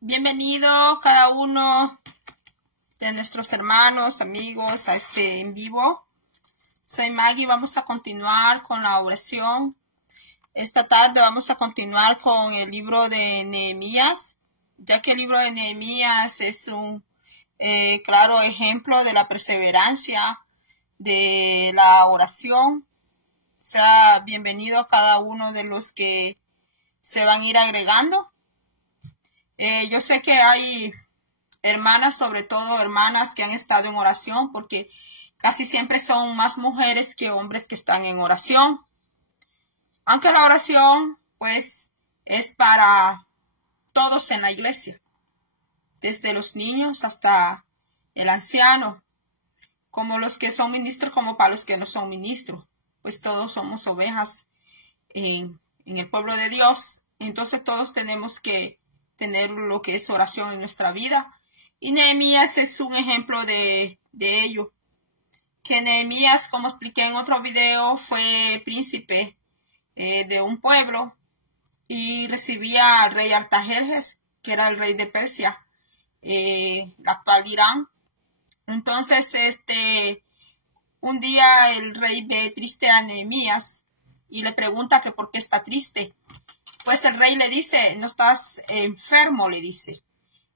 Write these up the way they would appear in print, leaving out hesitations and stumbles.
Bienvenido cada uno de nuestros hermanos, amigos a este en vivo. Soy Maggie, vamos a continuar con la oración. Esta tarde vamos a continuar con el libro de Nehemías, ya que el libro de Nehemías es un claro ejemplo de la perseverancia, de la oración. Sea bienvenido a cada uno de los que se van a ir agregando. Yo sé que hay hermanas, sobre todo hermanas que han estado en oración, porque casi siempre son más mujeres que hombres que están en oración. Aunque la oración, pues, es para todos en la iglesia, desde los niños hasta el anciano, como los que son ministros, como para los que no son ministros, pues todos somos ovejas en el pueblo de Dios. Entonces todos tenemos que tener lo que es oración en nuestra vida. Y Nehemías es un ejemplo de ello. Que Nehemías, como expliqué en otro video, fue príncipe de un pueblo y recibía al rey Artajerjes, que era el rey de Persia, la actual Irán. Entonces, un día el rey ve triste a Nehemías y le pregunta que por qué está triste. Pues el rey le dice, no estás enfermo, le dice.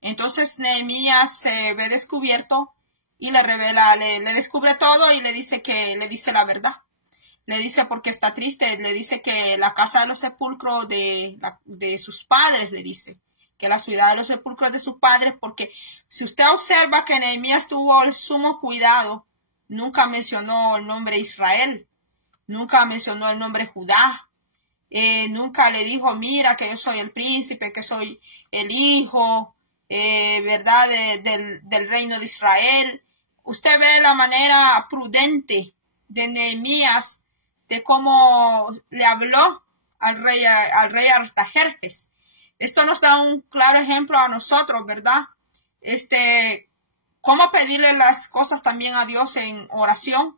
Entonces Nehemías se ve descubierto y le revela, le descubre todo y le dice la verdad. Le dice por qué está triste, le dice que la casa de los sepulcros de sus padres, le dice, que la ciudad de los sepulcros de sus padres, porque si usted observa que Nehemías tuvo el sumo cuidado, nunca mencionó el nombre Israel, nunca mencionó el nombre Judá. Nunca le dijo, mira que yo soy el príncipe, que soy el hijo, ¿verdad? Del reino de Israel. Usted ve la manera prudente de Nehemías, de cómo le habló al rey Artajerjes. Esto nos da un claro ejemplo a nosotros, ¿verdad? Cómo pedirle las cosas también a Dios en oración,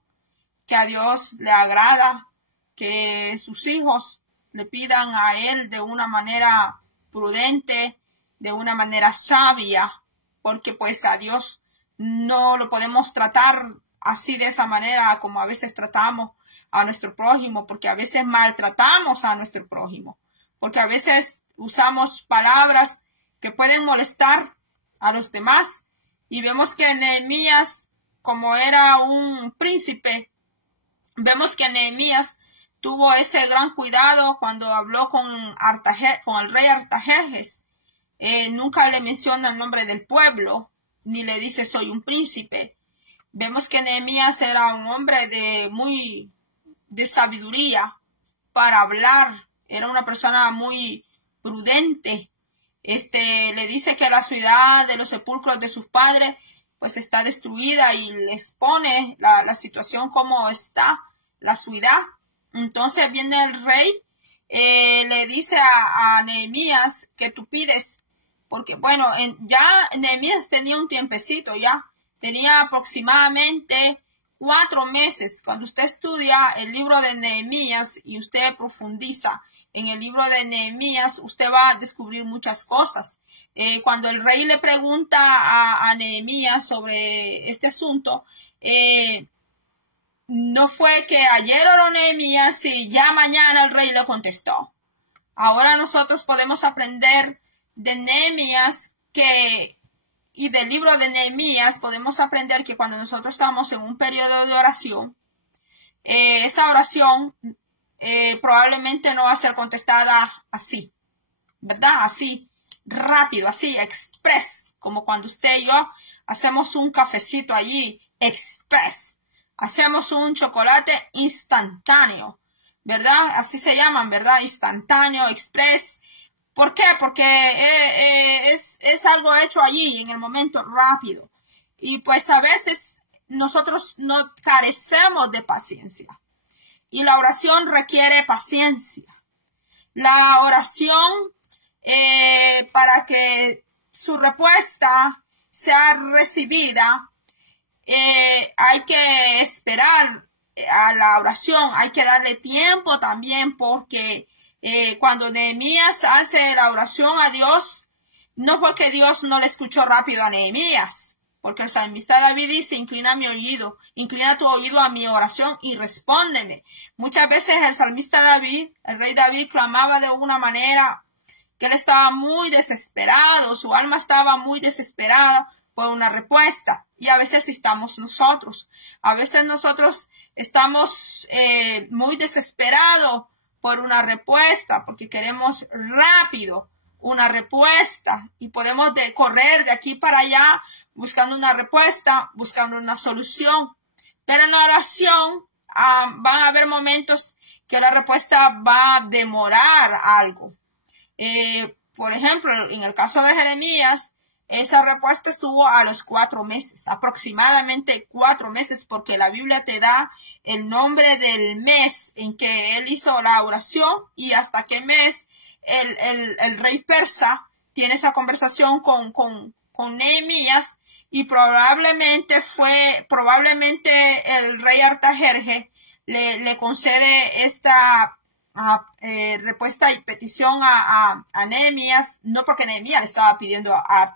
que a Dios le agrada, que sus hijos le pidan a él de una manera prudente, de una manera sabia, porque pues a Dios no lo podemos tratar así de esa manera como a veces tratamos a nuestro prójimo, porque a veces maltratamos a nuestro prójimo, porque a veces usamos palabras que pueden molestar a los demás. Y vemos que Nehemías, como era un príncipe, vemos que Nehemías tuvo ese gran cuidado cuando habló con el rey Artajerjes. Nunca le menciona el nombre del pueblo, ni le dice soy un príncipe. Vemos que Nehemías era un hombre de sabiduría para hablar. Era una persona muy prudente. Le dice que la ciudad de los sepulcros de sus padres pues está destruida y les pone la situación como está la ciudad. Entonces viene el rey, le dice a Nehemías que tú pides, porque bueno, ya Nehemías tenía un tiempecito, ya tenía aproximadamente 4 meses. Cuando usted estudia el libro de Nehemías y usted profundiza en el libro de Nehemías, usted va a descubrir muchas cosas. Cuando el rey le pregunta a Nehemías sobre este asunto, no fue que ayer oró Nehemías y ya mañana el rey le contestó. Ahora nosotros podemos aprender de Nehemías y del libro de Nehemías podemos aprender que cuando nosotros estamos en un periodo de oración, esa oración probablemente no va a ser contestada así, ¿verdad? Así, rápido, así, express, como cuando usted y yo hacemos un cafecito allí, express. Hacemos un chocolate instantáneo, ¿verdad? Así se llaman, ¿verdad? Instantáneo, express. ¿Por qué? Porque es algo hecho allí, en el momento, rápido. Y pues a veces nosotros no carecemos de paciencia. Y la oración requiere paciencia. La oración, para que su respuesta sea recibida, hay que esperar a la oración, hay que darle tiempo también, porque cuando Nehemías hace la oración a Dios, No fue que Dios no le escuchó rápido a Nehemías, porque el salmista David dice, inclina tu oído a mi oración y respóndeme. Muchas veces el salmista David, el rey David, clamaba de una manera que él estaba muy desesperado, su alma estaba muy desesperada por una respuesta. Y a veces estamos nosotros. A veces nosotros estamos muy desesperados por una respuesta, porque queremos rápido una respuesta y podemos correr de aquí para allá buscando una respuesta, buscando una solución. Pero en la oración van a haber momentos que la respuesta va a demorar algo. Por ejemplo, en el caso de Jeremías, esa respuesta estuvo a los 4 meses, aproximadamente 4 meses, porque la Biblia te da el nombre del mes en que él hizo la oración y hasta qué mes el rey persa tiene esa conversación con Nehemías, y probablemente el rey Artajerjes le concede esta respuesta y petición a Nehemías, no porque Nehemías le estaba pidiendo al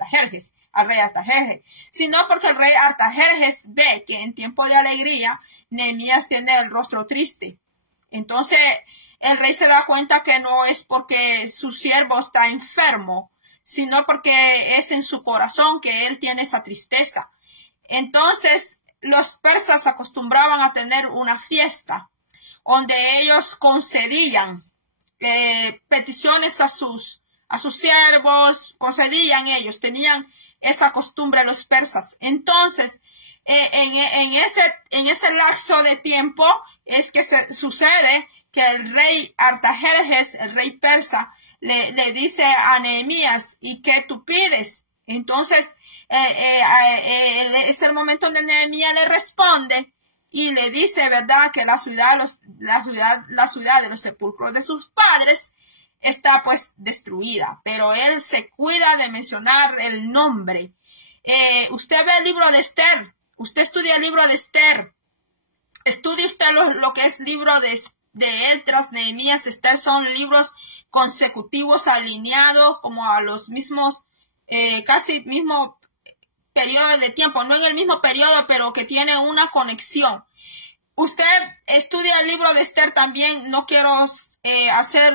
rey Artajerjes, sino porque el rey Artajerjes ve que en tiempo de alegría Nehemías tiene el rostro triste. Entonces el rey se da cuenta que no es porque su siervo está enfermo, sino porque es en su corazón que él tiene esa tristeza. Entonces los persas acostumbraban a tener una fiesta donde ellos concedían peticiones a sus siervos, tenían esa costumbre los persas. Entonces, en ese lapso de tiempo es que sucede que el rey Artajerjes, el rey persa, le dice a Nehemías, ¿y qué tú pides? Entonces, es el momento donde Nehemías le responde y le dice, ¿verdad?, que la ciudad de los sepulcros de sus padres está pues destruida. Pero él se cuida de mencionar el nombre. Usted ve el libro de Esther, usted estudia el libro de Esther, estudie usted lo que es libro de Esdras, Nehemías, Esther, son libros consecutivos, alineados como a los mismos, casi mismo periodo de tiempo, no en el mismo periodo, pero que tiene una conexión. Usted estudia el libro de Esther también, no quiero hacer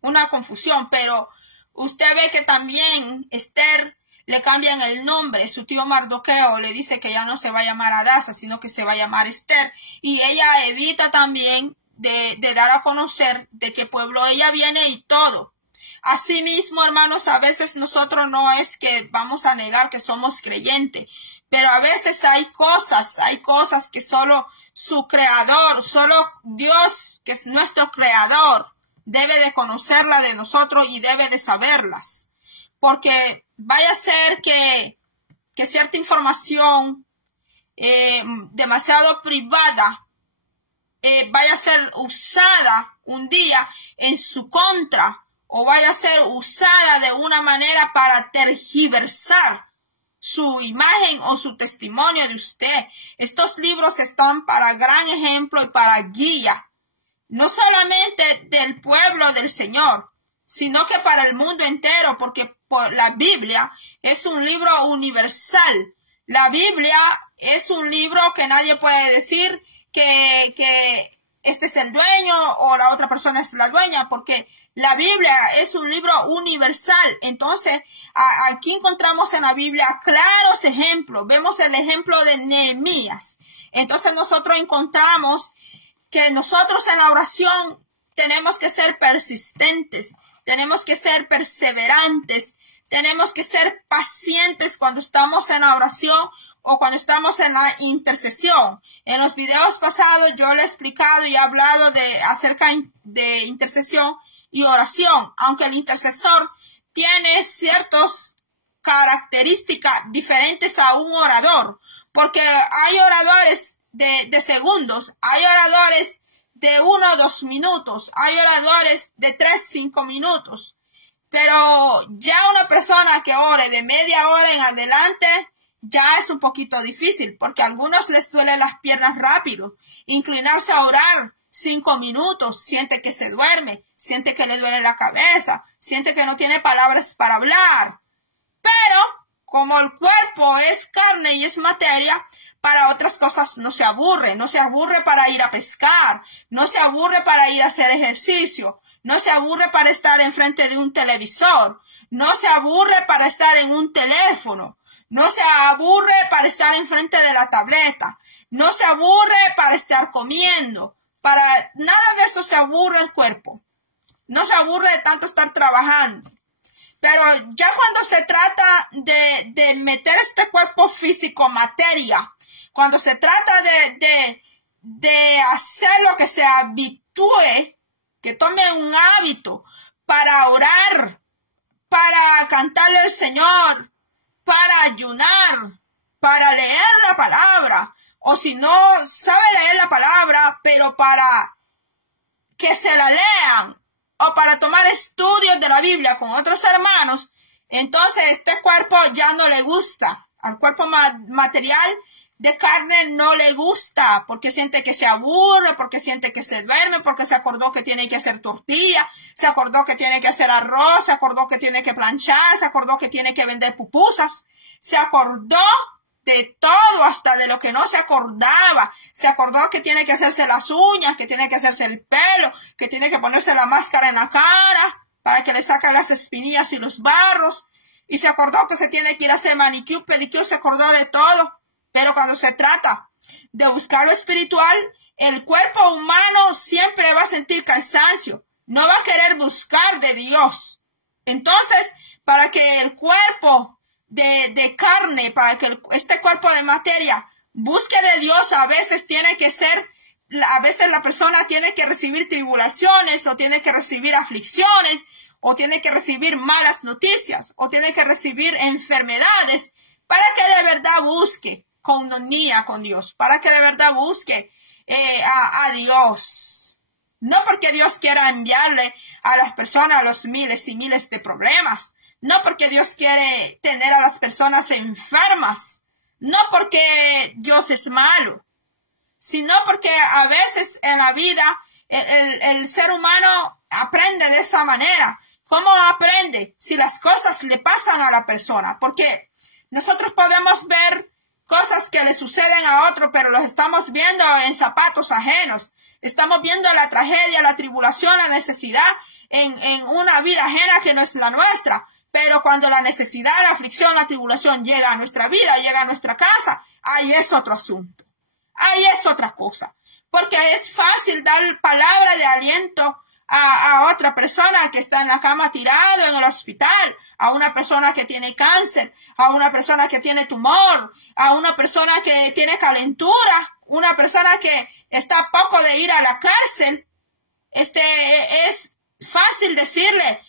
una confusión, pero usted ve que también Esther le cambian el nombre. Su tío Mardoqueo le dice que ya no se va a llamar Hadasa, sino que se va a llamar Esther, y ella evita también de dar a conocer de qué pueblo ella viene y todo. Asimismo, hermanos, a veces nosotros no es que vamos a negar que somos creyentes, pero a veces hay cosas que solo su creador, solo Dios, que es nuestro creador, debe de conocerla de nosotros y debe de saberlas. Porque vaya a ser que cierta información demasiado privada vaya a ser usada un día en su contra, o vaya a ser usada de una manera para tergiversar su imagen o su testimonio de usted. Estos libros están para gran ejemplo y para guía, no solamente del pueblo del Señor, sino que para el mundo entero, porque la Biblia es un libro universal. La Biblia es un libro que nadie puede decir que este es el dueño o la otra persona es la dueña, porque la Biblia es un libro universal. Entonces, aquí encontramos en la Biblia claros ejemplos. Vemos el ejemplo de Nehemías. Entonces, nosotros encontramos que nosotros en la oración tenemos que ser persistentes, tenemos que ser perseverantes, tenemos que ser pacientes cuando estamos en la oración o cuando estamos en la intercesión. En los videos pasados yo le he explicado y he hablado acerca de intercesión y oración, aunque el intercesor tiene ciertas características diferentes a un orador, porque hay oradores de segundos, hay oradores de 1 o 2 minutos, hay oradores de 3, 5 minutos, pero ya una persona que ore de media hora en adelante ya es un poquito difícil, porque a algunos les duelen las piernas rápido. Inclinarse a orar 5 minutos, siente que se duerme, siente que le duele la cabeza, siente que no tiene palabras para hablar. Pero como el cuerpo es carne y es materia, para otras cosas no se aburre para ir a pescar, no se aburre para ir a hacer ejercicio, no se aburre para estar enfrente de un televisor, no se aburre para estar en un teléfono, no se aburre para estar enfrente de la tableta, no se aburre para estar comiendo, para nada de eso se aburre el cuerpo, no se aburre de tanto estar trabajando. Pero ya cuando se trata de meter este cuerpo físico, materia, cuando se trata de hacer lo que se habitúe, que tome un hábito para orar, para cantarle al Señor, para ayunar, para leer la palabra, o si no sabe leer la palabra, pero para que se la lean, o para tomar estudios de la Biblia con otros hermanos, entonces este cuerpo ya no le gusta. Al cuerpo material de carne no le gusta, porque siente que se aburre, porque siente que se duerme, porque se acordó que tiene que hacer tortilla, se acordó que tiene que hacer arroz, se acordó que tiene que planchar, se acordó que tiene que vender pupusas, se acordó de todo, hasta de lo que no se acordaba. Se acordó que tiene que hacerse las uñas, que tiene que hacerse el pelo, que tiene que ponerse la máscara en la cara para que le saquen las espinillas y los barros. Y se acordó que se tiene que ir a hacer manicure, pedicure, se acordó de todo. Pero cuando se trata de buscar lo espiritual, el cuerpo humano siempre va a sentir cansancio. No va a querer buscar de Dios. Entonces, para que el cuerpo de carne, para que este cuerpo de materia busque de Dios, a veces la persona tiene que recibir tribulaciones, o tiene que recibir aflicciones, o tiene que recibir malas noticias, o tiene que recibir enfermedades, para que de verdad busque coinonía con Dios, para que de verdad busque a Dios. No porque Dios quiera enviarle a las personas los miles y miles de problemas, no porque Dios quiere tener a las personas enfermas, no porque Dios es malo, sino porque a veces en la vida el ser humano aprende de esa manera. ¿Cómo aprende? Si las cosas le pasan a la persona, porque nosotros podemos ver cosas que le suceden a otro, pero los estamos viendo en zapatos ajenos. Estamos viendo la tragedia, la tribulación, la necesidad en una vida ajena que no es la nuestra. Pero cuando la necesidad, la aflicción, la tribulación llega a nuestra vida, llega a nuestra casa, ahí es otro asunto. Ahí es otra cosa. Porque es fácil dar palabra de aliento a otra persona que está en la cama tirado en el hospital, a una persona que tiene cáncer, a una persona que tiene tumor, a una persona que tiene calentura, una persona que está a poco de ir a la cárcel. Es fácil decirle,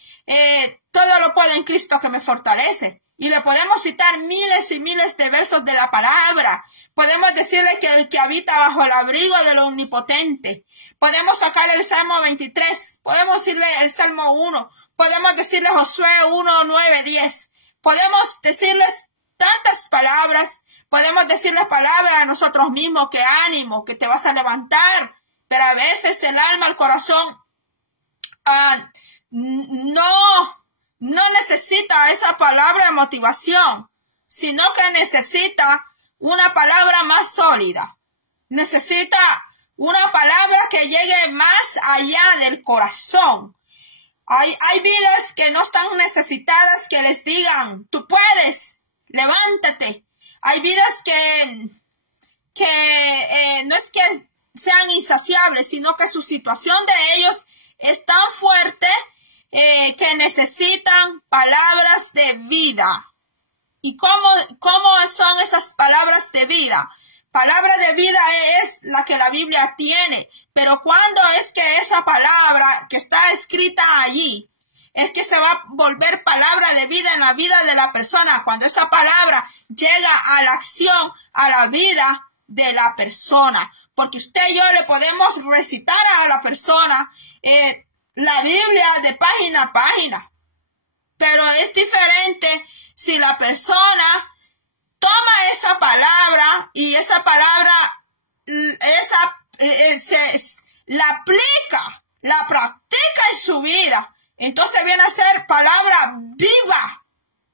todo lo puedo en Cristo que me fortalece. Y le podemos citar miles y miles de versos de la palabra. Podemos decirle que el que habita bajo el abrigo del Omnipotente. Podemos sacarle el Salmo 23. Podemos decirle el Salmo 1. Podemos decirle Josué 1, 9, 10. Podemos decirles tantas palabras. Podemos decirles palabras a nosotros mismos, que ánimo, que te vas a levantar. Pero a veces el alma, el corazón, no necesita esa palabra de motivación, sino que necesita una palabra más sólida. Necesita una palabra que llegue más allá del corazón. Hay vidas que no están necesitadas que les digan, tú puedes, levántate. Hay vidas que no es que sean insaciables, sino que su situación de ellos es tan fuerte que necesitan palabras de vida. ¿Y cómo son esas palabras de vida? Palabra de vida es la que la Biblia tiene, pero ¿cuándo es que esa palabra que está escrita allí es que se va a volver palabra de vida en la vida de la persona? Cuando esa palabra llega a la acción, a la vida de la persona. Porque usted y yo le podemos recitar a la persona la Biblia de página a página, pero es diferente si la persona toma esa palabra y esa palabra la la practica en su vida, entonces viene a ser palabra viva,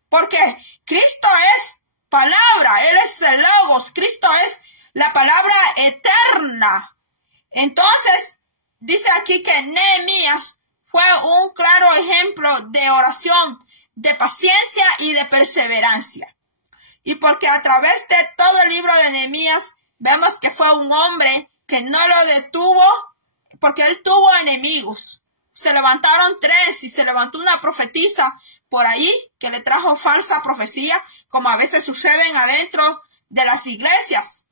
porque Cristo es palabra, Él es el Logos, Cristo es la palabra eterna. Entonces, dice aquí que Nehemías fue un claro ejemplo de oración, de paciencia y de perseverancia. Y porque a través de todo el libro de Nehemías vemos que fue un hombre que no lo detuvo, porque él tuvo enemigos. Se levantaron 3 y se levantó una profetisa por ahí que le trajo falsa profecía, como a veces suceden adentro de las iglesias.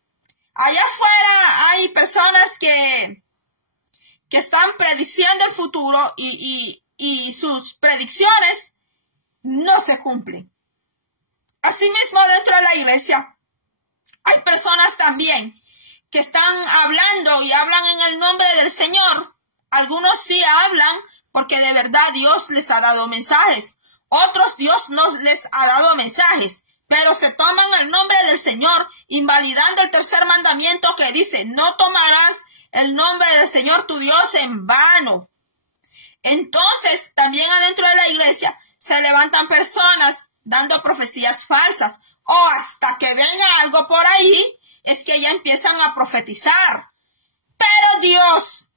Allá afuera hay personas que están prediciendo el futuro y sus predicciones no se cumplen. Asimismo, dentro de la iglesia hay personas también que están hablando y hablan en el nombre del Señor. Algunos sí hablan porque de verdad Dios les ha dado mensajes. Otros Dios no les ha dado mensajes, pero se toman el nombre del Señor, invalidando el tercer mandamiento que dice, no tomarás el nombre del Señor tu Dios en vano. Entonces, también adentro de la iglesia se levantan personas dando profecías falsas, o hasta que venga algo por ahí, es que ya empiezan a profetizar. Pero Dios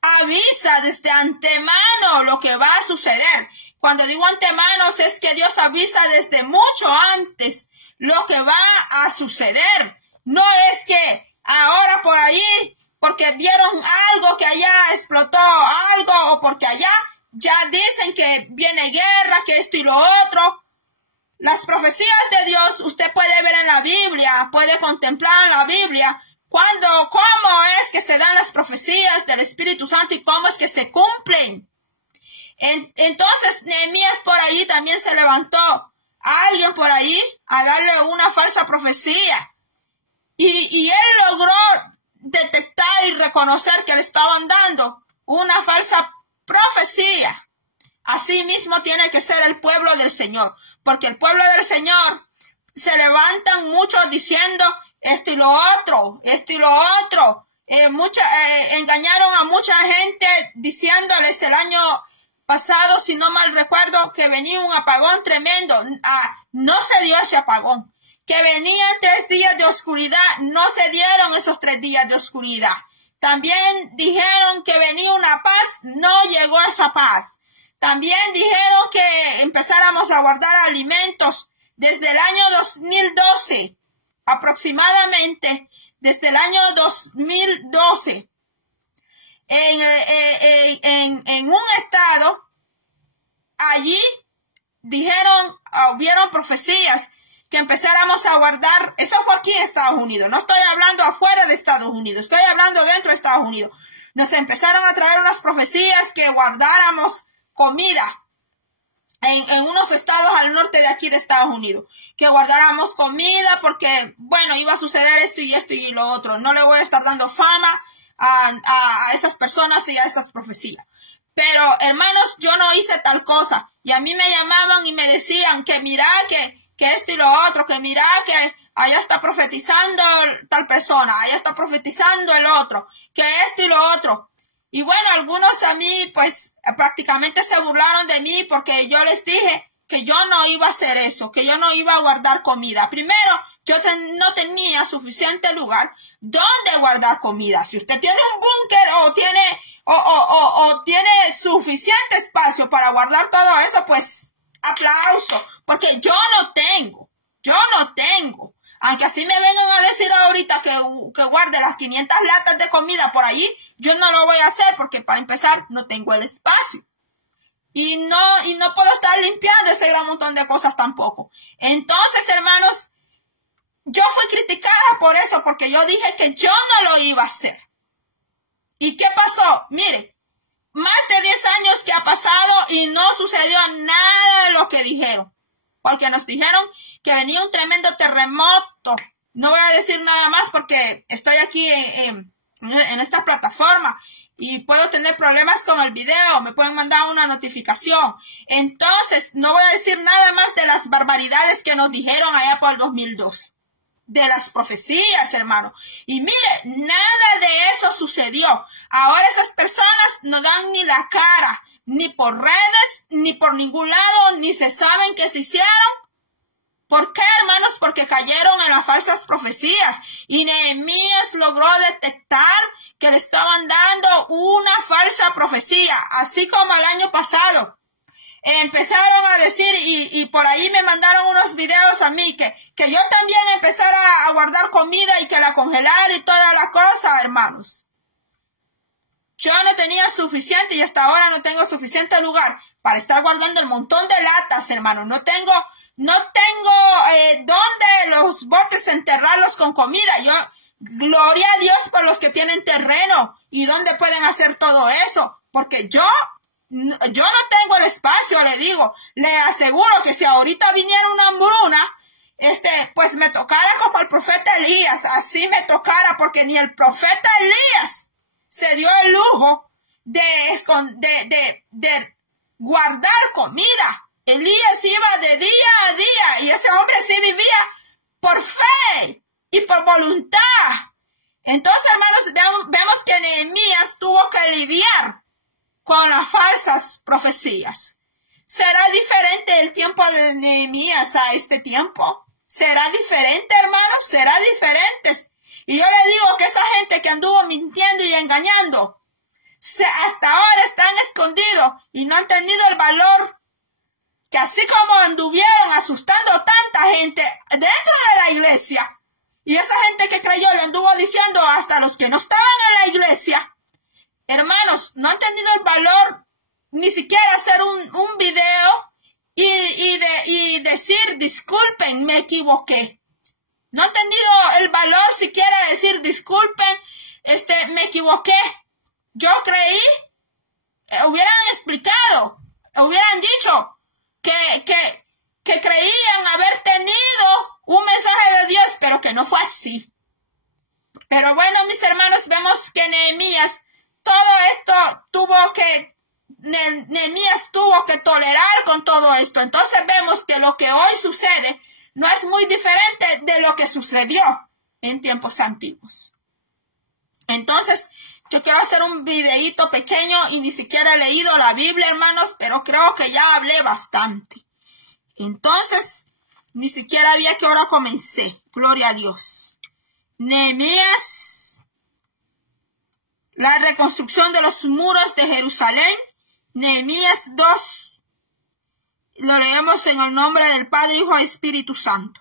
avisa desde antemano lo que va a suceder. Cuando digo antemano es que Dios avisa desde mucho antes lo que va a suceder. No es que ahora por ahí, porque vieron algo que allá explotó algo, o porque allá ya dicen que viene guerra, que esto y lo otro. Las profecías de Dios usted puede ver en la Biblia, puede contemplar en la Biblia cómo es que se dan las profecías del Espíritu Santo y cómo es que se cumplen. Entonces Nehemías por ahí también se levantó a alguien por ahí a darle una falsa profecía. Y él logró detectar y reconocer que le estaban dando una falsa profecía. Así mismo tiene que ser el pueblo del Señor, porque el pueblo del Señor se levantan muchos diciendo esto y lo otro, esto y lo otro. Engañaron a mucha gente diciéndoles el año pasado, si no mal recuerdo, que venía un apagón tremendo. No se dio ese apagón. Que venían 3 días de oscuridad, no se dieron esos 3 días de oscuridad. También dijeron que venía una paz, no llegó esa paz. También dijeron que empezáramos a guardar alimentos desde el año 2012, aproximadamente desde el año 2012. En un estado, allí dijeron, hubieron profecías que empezáramos a guardar. Eso fue aquí en Estados Unidos, no estoy hablando afuera de Estados Unidos, estoy hablando dentro de Estados Unidos. Nos empezaron a traer unas profecías que guardáramos comida en unos estados al norte de aquí de Estados Unidos, que guardáramos comida porque, bueno, iba a suceder esto y lo otro. No le voy a estar dando fama a esas personas y a esas profecías. Pero, hermanos, yo no hice tal cosa. Y a mí me llamaban y me decían que mira que esto y lo otro, que mira que allá está profetizando tal persona, allá está profetizando el otro, que esto y lo otro. Y bueno, algunos a mí, pues, prácticamente se burlaron de mí porque yo les dije que yo no iba a hacer eso, que yo no iba a guardar comida. Primero, yo no tenía suficiente lugar donde guardar comida. Si usted tiene un búnker o tiene suficiente espacio para guardar todo eso, pues, aplauso, porque yo no tengo. Aunque así me vengan a decir ahorita que guarde las 500 latas de comida por ahí, yo no lo voy a hacer porque para empezar no tengo el espacio. Y no puedo estar limpiando ese gran montón de cosas tampoco. Entonces, hermanos, yo fui criticada por eso, porque yo dije que yo no lo iba a hacer. ¿Y qué pasó? Mire, más de 10 años que ha pasado y no sucedió nada de lo que dijeron. Porque nos dijeron que venía un tremendo terremoto. No voy a decir nada más porque estoy aquí en esta plataforma y puedo tener problemas con el video. Me pueden mandar una notificación. Entonces, no voy a decir nada más de las barbaridades que nos dijeron allá por el 2012. de las profecías, hermano. Y mire, nada de eso sucedió. Ahora esas personas no dan ni la cara, ni por redes, ni por ningún lado, ni se saben qué se hicieron. ¿Por qué, hermanos? Porque cayeron en las falsas profecías. Y Nehemías logró detectar que le estaban dando una falsa profecía, así como el año pasado. Empezaron a decir, y por ahí me mandaron unos videos a mí, que yo también empezara a guardar comida y que la congelara y toda la cosa, hermanos. Yo no tenía suficiente y hasta ahora no tengo suficiente lugar para estar guardando el montón de latas, hermano. No tengo dónde los botes enterrarlos con comida. Yo, gloria a Dios por los que tienen terreno y dónde pueden hacer todo eso, porque yo no tengo el espacio, le digo. Le aseguro que si ahorita viniera una hambruna, pues me tocara como el profeta Elías, así me tocara, porque ni el profeta Elías se dio el lujo de guardar comida. Elías iba de día a día y ese hombre sí vivía por fe y por voluntad. Entonces, hermanos, vemos que Nehemías tuvo que lidiar con las falsas profecías. ¿Será diferente el tiempo de Nehemías a este tiempo? ¿Será diferente, hermanos? ¿Será diferente? Y yo le digo que esa gente que anduvo mintiendo y engañando, hasta ahora están escondidos y no han tenido el valor, que así como anduvieron asustando a tanta gente dentro de la iglesia, y esa gente que creyó le anduvo diciendo hasta los que no estaban en la iglesia, hermanos, no han tenido el valor ni siquiera hacer un video y decir, disculpen, me equivoqué. No han tenido el valor siquiera de decir, disculpen, me equivoqué. Yo creí, hubieran explicado, hubieran dicho que creían haber tenido un mensaje de Dios, pero que no fue así. Pero bueno, mis hermanos, vemos que Nehemías, todo esto Nehemías tuvo que tolerar con todo esto. Entonces vemos que lo que hoy sucede no es muy diferente de lo que sucedió en tiempos antiguos. Entonces, yo quiero hacer un videíto pequeño y ni siquiera he leído la Biblia, hermanos, pero creo que ya hablé bastante. Entonces, ni siquiera había que hora comencé. Gloria a Dios. Nehemías, la reconstrucción de los muros de Jerusalén. Nehemías 2. Lo leemos en el nombre del Padre, Hijo y Espíritu Santo.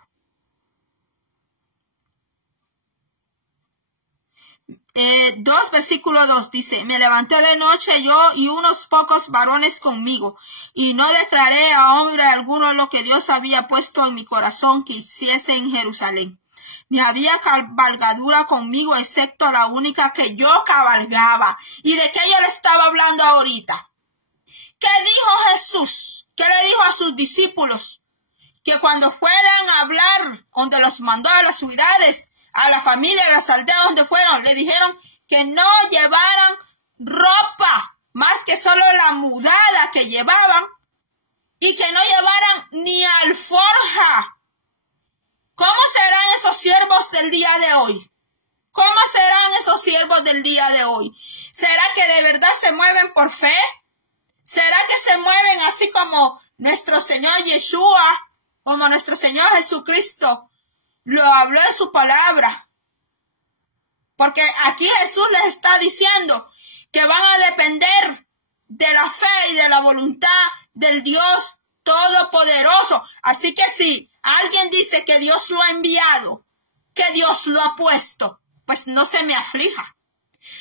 2, versículo 2 dice, me levanté de noche yo y unos pocos varones conmigo, y no declaré a hombre alguno lo que Dios había puesto en mi corazón que hiciese en Jerusalén. Ni había cabalgadura conmigo, excepto la única que yo cabalgaba. ¿Y de qué yo le estaba hablando ahorita? ¿Qué dijo Jesús? ¿Qué le dijo a sus discípulos? Que cuando fueran a hablar, donde los mandó a las ciudades, a la familia, a las aldeas donde fueron, le dijeron que no llevaran ropa, más que solo la mudada que llevaban, y que no llevaran ni alforja. ¿Cómo serán esos siervos del día de hoy? ¿Cómo serán esos siervos del día de hoy? ¿Será que de verdad se mueven por fe? ¿Será que se mueven así como nuestro Señor Yeshua, como nuestro Señor Jesucristo lo habló en su palabra? Porque aquí Jesús les está diciendo que van a depender de la fe y de la voluntad del Dios Todopoderoso. Así que si alguien dice que Dios lo ha enviado, que Dios lo ha puesto, pues no se me aflija.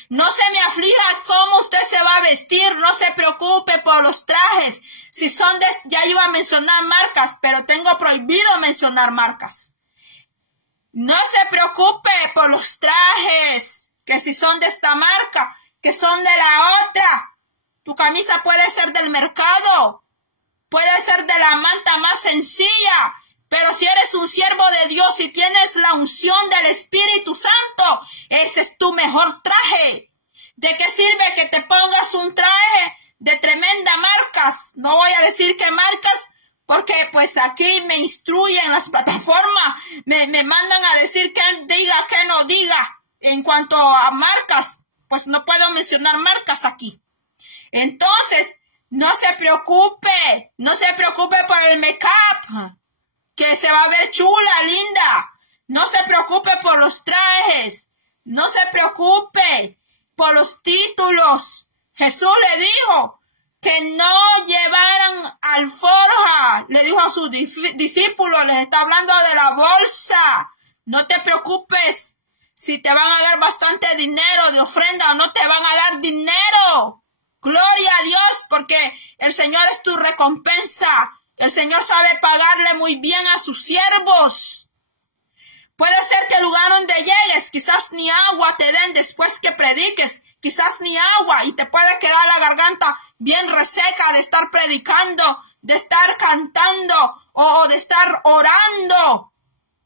No se me aflija cómo usted se va a vestir, no se preocupe por los trajes. Si son de, ya iba a mencionar marcas, pero tengo prohibido mencionar marcas. No se preocupe por los trajes, que si son de esta marca, que son de la otra. Tu camisa puede ser del mercado, puede ser de la manta más sencilla, pero si eres un siervo de Dios y tienes la unción del Espíritu Santo, ese es tu mejor traje. ¿De qué sirve que te pongas un traje de tremenda marcas? No voy a decir qué marcas, porque que pues aquí me instruyen las plataformas, me mandan a decir qué diga, qué no diga. En cuanto a marcas, pues no puedo mencionar marcas aquí. Entonces, no se preocupe por el make-up, que se va a ver chula, linda. No se preocupe por los trajes, no se preocupe por los títulos. Jesús le dijo que no llevaran alforja, le dijo a sus discípulos, les está hablando de la bolsa. No te preocupes si te van a dar bastante dinero de ofrenda o no te van a dar dinero. Gloria a Dios, porque el Señor es tu recompensa. El Señor sabe pagarle muy bien a sus siervos. Puede ser que el lugar donde llegues, quizás ni agua te den después que prediques, quizás ni agua, y te puede quedar la garganta bien reseca de estar predicando, de estar cantando o de estar orando.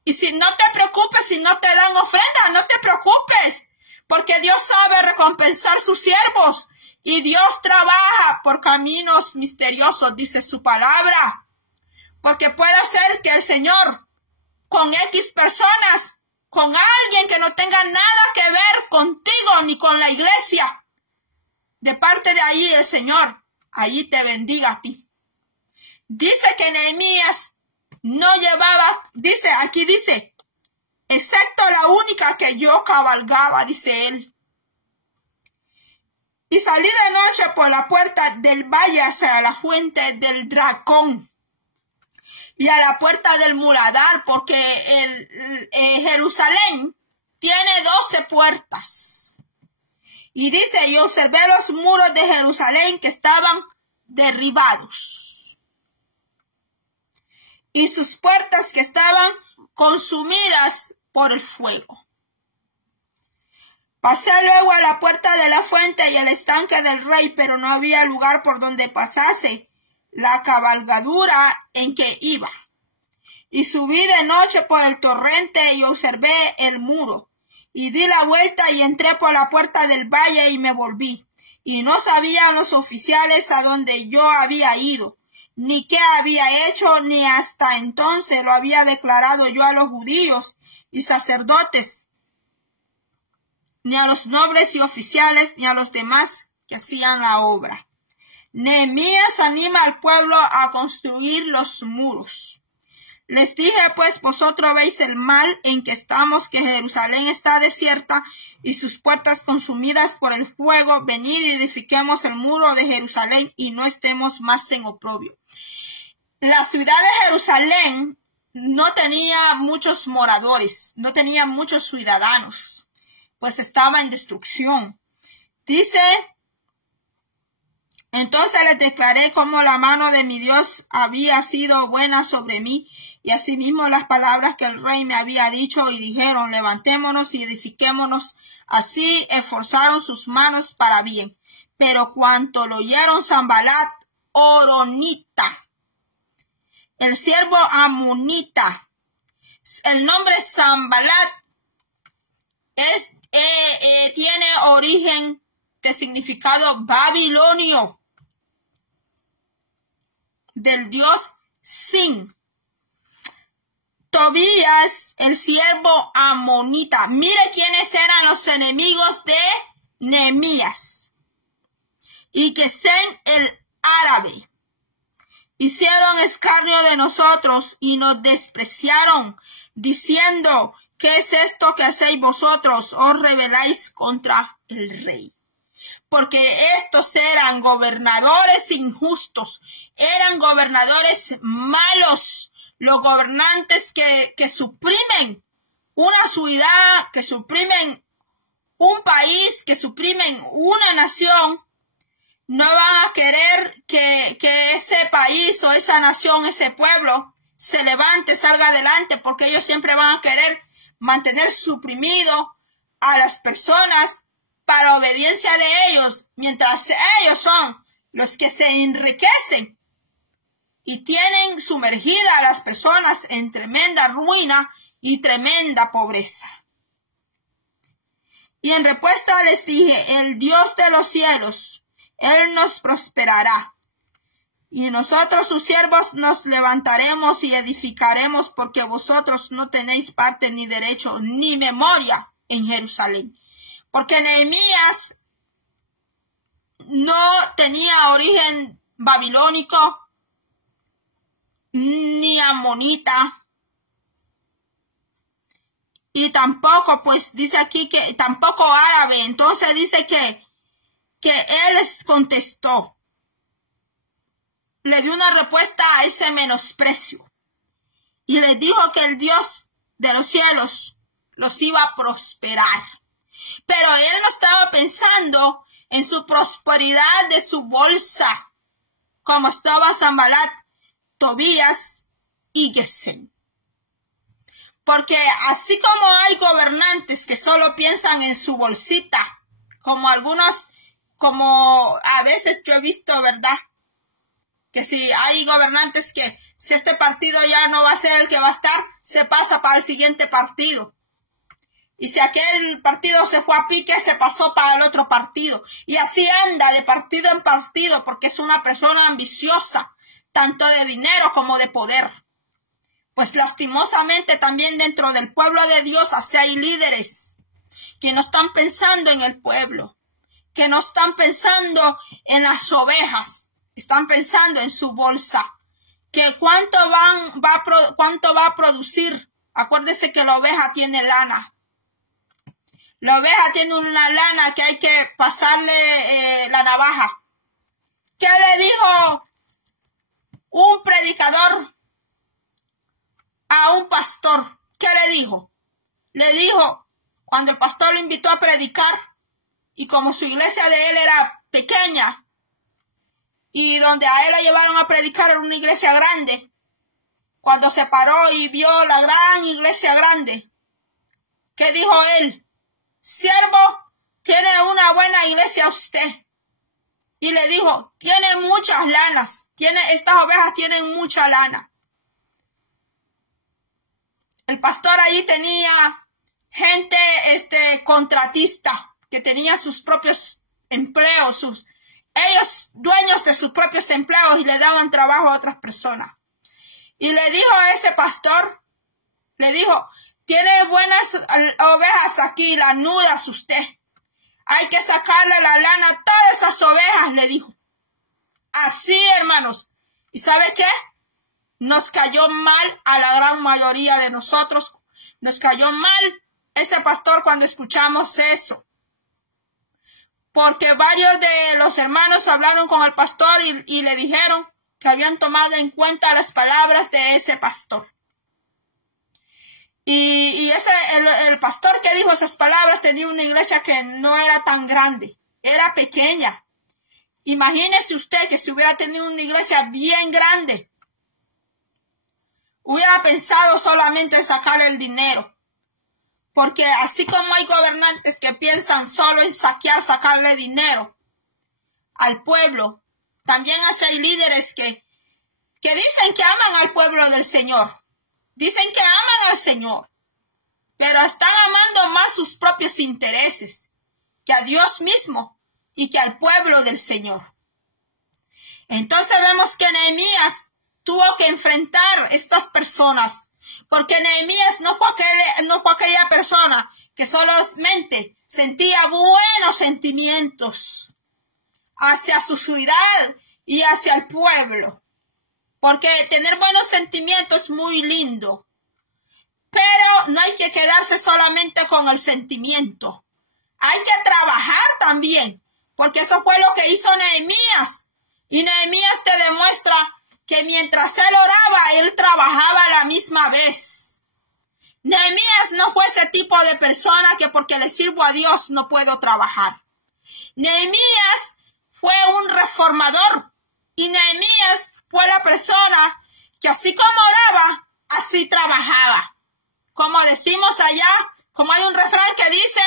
Y si no te preocupes, si no te dan ofrenda, no te preocupes, porque Dios sabe recompensar sus siervos. Y Dios trabaja por caminos misteriosos, dice su palabra. Porque puede ser que el Señor, con X personas, con alguien que no tenga nada que ver contigo ni con la iglesia, de parte de ahí el Señor, allí te bendiga a ti. Dice que Nehemías no llevaba, aquí dice, excepto la única que yo cabalgaba, dice él. Y salí de noche por la puerta del valle hacia la fuente del dragón y a la puerta del muladar, porque Jerusalén tiene 12 puertas. Y dice, y observé los muros de Jerusalén que estaban derribados, y sus puertas que estaban consumidas por el fuego. Pasé luego a la puerta de la fuente y el estanque del rey, pero no había lugar por donde pasase la cabalgadura en que iba. Y subí de noche por el torrente y observé el muro. Y di la vuelta y entré por la puerta del valle y me volví. Y no sabían los oficiales a dónde yo había ido, ni qué había hecho, ni hasta entonces lo había declarado yo a los judíos y sacerdotes, ni a los nobles y oficiales, ni a los demás que hacían la obra. Nehemías anima al pueblo a construir los muros. Les dije, pues, vosotros veis el mal en que estamos, que Jerusalén está desierta y sus puertas consumidas por el fuego. Venid y edifiquemos el muro de Jerusalén y no estemos más en oprobio. La ciudad de Jerusalén no tenía muchos moradores, no tenía muchos ciudadanos, pues estaba en destrucción. Dice, entonces les declaré cómo la mano de mi Dios había sido buena sobre mí, y asimismo las palabras que el rey me había dicho, y dijeron, levantémonos y edifiquémonos. Así esforzaron sus manos para bien. Pero cuanto lo oyeron Sanbalat, Horonita, el siervo amonita, el nombre Sanbalat tiene origen de significado babilonio, del dios Sin. Tobías, el siervo amonita. Mire quiénes eran los enemigos de Nehemías. Y Gesem el árabe. Hicieron escarnio de nosotros y nos despreciaron, diciendo, ¿qué es esto que hacéis vosotros? Os rebeláis contra el rey. Porque estos eran gobernadores injustos, eran gobernadores malos, los gobernantes que suprimen una ciudad, que suprimen un país, que suprimen una nación. No van a querer que ese país o esa nación, ese pueblo, se levante, salga adelante, porque ellos siempre van a querer mantener suprimido a las personas para obediencia de ellos, mientras ellos son los que se enriquecen y tienen sumergida a las personas en tremenda ruina y tremenda pobreza. Y en respuesta les dije, el Dios de los cielos, Él nos prosperará. Y nosotros sus siervos nos levantaremos y edificaremos, porque vosotros no tenéis parte ni derecho ni memoria en Jerusalén. Porque Nehemías no tenía origen babilónico ni amonita. Y tampoco, pues dice aquí que tampoco árabe. Entonces dice que él les contestó. Le dio una respuesta a ese menosprecio. Y les dijo que el Dios de los cielos los iba a prosperar. Pero él no estaba pensando en su prosperidad de su bolsa, como estaba Sanbalat, Tobías y Gesem. Porque así como hay gobernantes que solo piensan en su bolsita, como algunos, como a veces yo he visto, ¿verdad? Que si hay gobernantes que si este partido ya no va a ser el que va a estar, se pasa para el siguiente partido. Y si aquel partido se fue a pique, se pasó para el otro partido. Y así anda de partido en partido, porque es una persona ambiciosa, tanto de dinero como de poder. Pues lastimosamente también dentro del pueblo de Dios así hay líderes que no están pensando en el pueblo, que no están pensando en las ovejas. Están pensando en su bolsa, que cuánto va a producir. Acuérdese que la oveja tiene lana. La oveja tiene una lana que hay que pasarle la navaja. ¿Qué le dijo un predicador a un pastor? ¿Qué le dijo? Le dijo, cuando el pastor lo invitó a predicar, y como su iglesia de él era pequeña, y donde a él lo llevaron a predicar en una iglesia grande. Cuando se paró y vio la gran iglesia grande, ¿qué dijo él? Siervo, tiene una buena iglesia usted. Y le dijo, tiene muchas lanas, estas ovejas tienen mucha lana. El pastor ahí tenía gente contratista, que tenía sus propios empleos, ellos dueños de sus propios empleos y le daban trabajo a otras personas. Y le dijo a ese pastor, le dijo, tiene buenas ovejas aquí, lanudas usted. Hay que sacarle la lana a todas esas ovejas, le dijo. Así, hermanos. ¿Y sabe qué? Nos cayó mal a la gran mayoría de nosotros. Nos cayó mal ese pastor cuando escuchamos eso. Porque varios de los hermanos hablaron con el pastor y le dijeron que habían tomado en cuenta las palabras de ese pastor. Y el pastor que dijo esas palabras tenía una iglesia que no era tan grande, era pequeña. Imagínese usted que si hubiera tenido una iglesia bien grande, hubiera pensado solamente en sacar el dinero. Porque así como hay gobernantes que piensan solo en sacarle dinero al pueblo, también hay líderes que dicen que aman al pueblo del Señor. Dicen que aman al Señor, pero están amando más sus propios intereses que a Dios mismo y que al pueblo del Señor. Entonces vemos que Nehemías tuvo que enfrentar estas personas. Porque Nehemías no fue aquella persona que solamente sentía buenos sentimientos hacia su ciudad y hacia el pueblo. Porque tener buenos sentimientos es muy lindo. Pero no hay que quedarse solamente con el sentimiento. Hay que trabajar también. Porque eso fue lo que hizo Nehemías. Y Nehemías te demuestra que mientras él oraba, él trabajaba a la misma vez. Nehemías no fue ese tipo de persona que porque le sirvo a Dios no puedo trabajar. Nehemías fue un reformador. Y Nehemías fue la persona que así como oraba, así trabajaba. Como decimos allá, como hay un refrán que dice,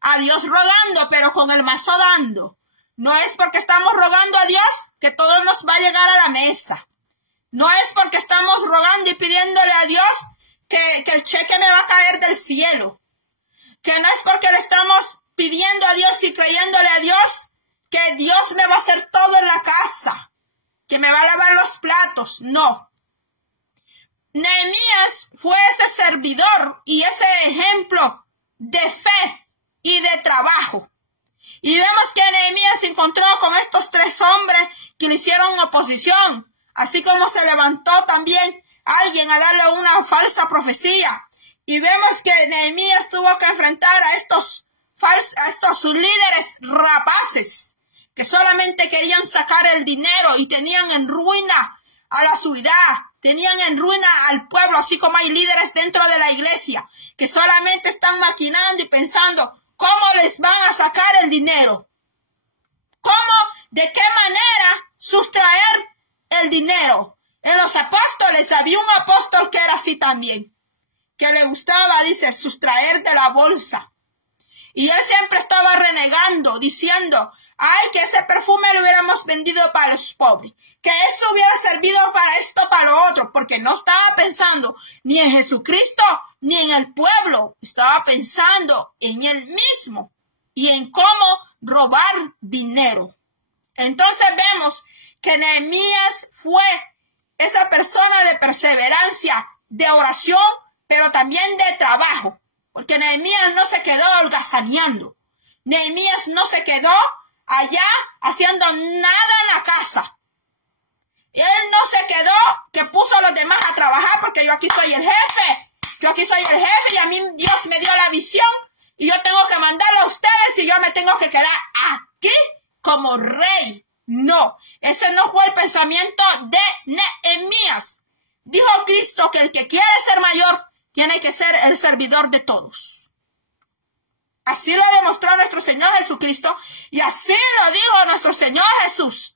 a Dios rogando, pero con el mazo dando. No es porque estamos rogando a Dios que todo nos va a llegar a la mesa. No es porque estamos rogando y pidiéndole a Dios que el cheque me va a caer del cielo. Que no es porque le estamos pidiendo a Dios y creyéndole a Dios que Dios me va a hacer todo en la casa. que me va a lavar los platos. No. Nehemías fue ese servidor y ese ejemplo de fe y de trabajo. Y vemos que Nehemías se encontró con estos 3 hombres que le hicieron oposición, así como se levantó también alguien a darle una falsa profecía. Y vemos que Nehemías tuvo que enfrentar a estos líderes rapaces que solamente querían sacar el dinero y tenían en ruina a la ciudad, tenían en ruina al pueblo, así como hay líderes dentro de la iglesia que solamente están maquinando y pensando cómo les van a sacar el dinero, de qué manera sustraer el dinero. En los apóstoles había un apóstol que era así también, que le gustaba, dice, sustraer de la bolsa. Y él siempre estaba renegando, diciendo, ay, que ese perfume lo hubiéramos vendido para los pobres, que eso hubiera servido para esto, para lo otro, porque no estaba pensando ni en Jesucristo, ni en el pueblo, estaba pensando en él mismo y en cómo robar dinero. Entonces vemos que Nehemías fue esa persona de perseverancia, de oración, pero también de trabajo. Porque Nehemías no se quedó holgazaneando. Nehemías no se quedó allá haciendo nada en la casa. Él no se quedó que puso a los demás a trabajar porque yo aquí soy el jefe. Yo aquí soy el jefe y a mí Dios me dio la visión y yo tengo que mandarlo a ustedes y yo me tengo que quedar aquí como rey. No, ese no fue el pensamiento de Nehemías. Dijo Cristo que el que quiere ser mayor tiene que ser el servidor de todos. Así lo demostró nuestro Señor Jesucristo y así lo dijo nuestro Señor Jesús,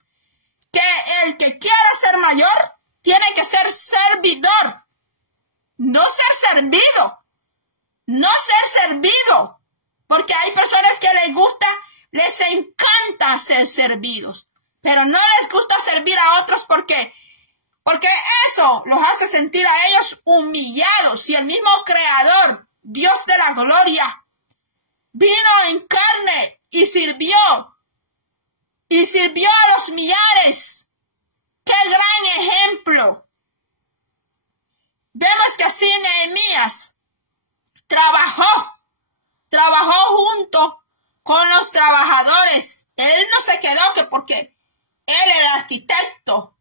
que el que quiera ser mayor tiene que ser servidor, no ser servido, no ser servido, porque hay personas que les encanta ser servidos, pero no les gusta servir a otros porque eso los hace sentir a ellos humillados. Y el mismo Creador, Dios de la gloria, vino en carne y sirvió a los millares. ¡Qué gran ejemplo! Vemos que así Nehemías trabajó junto con los trabajadores. Él no se quedó que porque él era arquitecto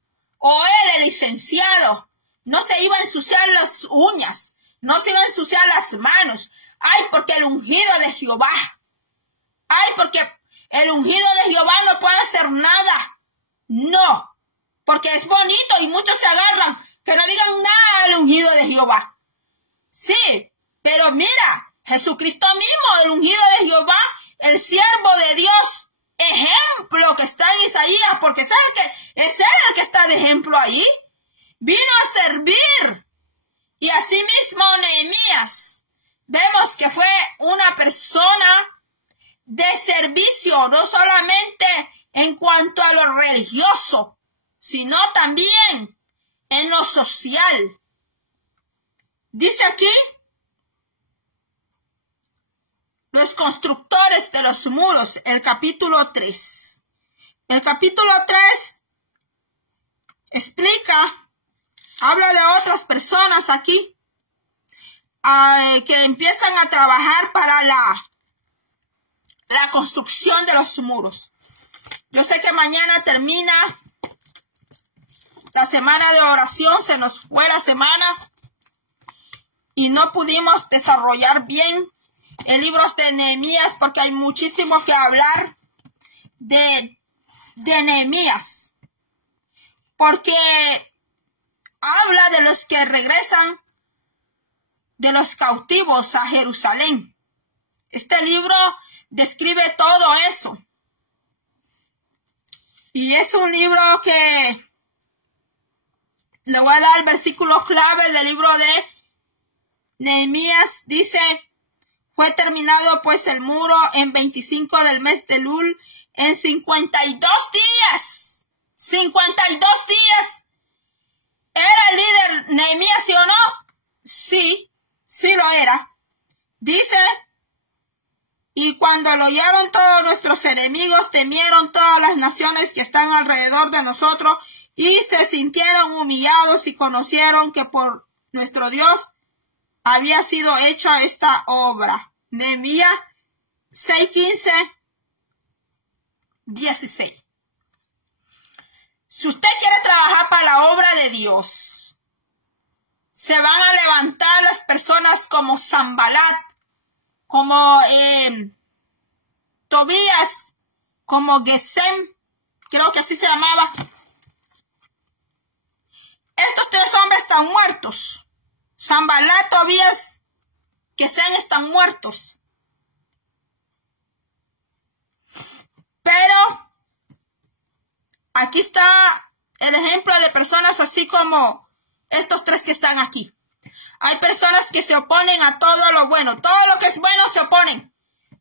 o él el licenciado, no se iba a ensuciar las uñas, no se iba a ensuciar las manos. Ay, porque el ungido de Jehová. Ay, porque el ungido de Jehová no puede hacer nada. No, porque es bonito y muchos se agarran que no digan nada al ungido de Jehová. Sí, pero mira, Jesucristo mismo, el ungido de Jehová, el siervo de Dios, ejemplo que está en Isaías, porque es él el que está de ejemplo ahí, vino a servir. Y asimismo Nehemías, vemos que fue una persona de servicio, no solamente en cuanto a lo religioso, sino también en lo social. Dice aquí, los constructores de los muros, el capítulo 3. El capítulo 3 explica, habla de otras personas aquí que empiezan a trabajar para la construcción de los muros. Yo sé que mañana termina la semana de oración, se nos fue la semana y no pudimos desarrollar bien el libro de Nehemías porque hay muchísimo que hablar de Nehemías, porque habla de los que regresan de los cautivos a Jerusalén. Este libro describe todo eso. Y es un libro que le voy a dar el versículo clave del libro de Nehemías. Dice, fue terminado pues el muro en 25 del mes de Elul, en 52 días. 52 días. ¿Era el líder Nehemías, sí o no? Sí, sí lo era. Dice, y cuando lo oyeron todos nuestros enemigos, temieron todas las naciones que están alrededor de nosotros y se sintieron humillados y conocieron que por nuestro Dios había sido hecha esta obra. Nehemías 6:15, 16. Si usted quiere trabajar para la obra de Dios, se van a levantar las personas como Sanbalat, como Tobías, como Gesem, creo que así se llamaba. Estos tres hombres están muertos. Sanbalat, Tobías, Gesem están muertos. Pero aquí está el ejemplo de personas así como estos tres que están aquí. Hay personas que se oponen a todo lo bueno. Todo lo que es bueno se oponen.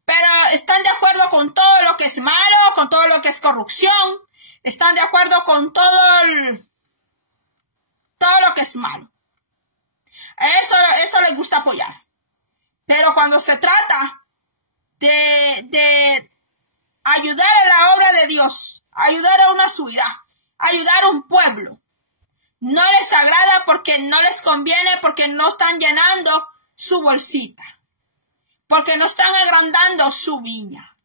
Pero están de acuerdo con todo lo que es malo, con todo lo que es corrupción. Están de acuerdo con todo lo que es malo. Eso les gusta apoyar. Pero cuando se trata de ayudar a la obra de Dios, ayudar a una ciudad, ayudar a un pueblo, no les agrada porque no les conviene, porque no están llenando su bolsita, porque no están agrandando su viña,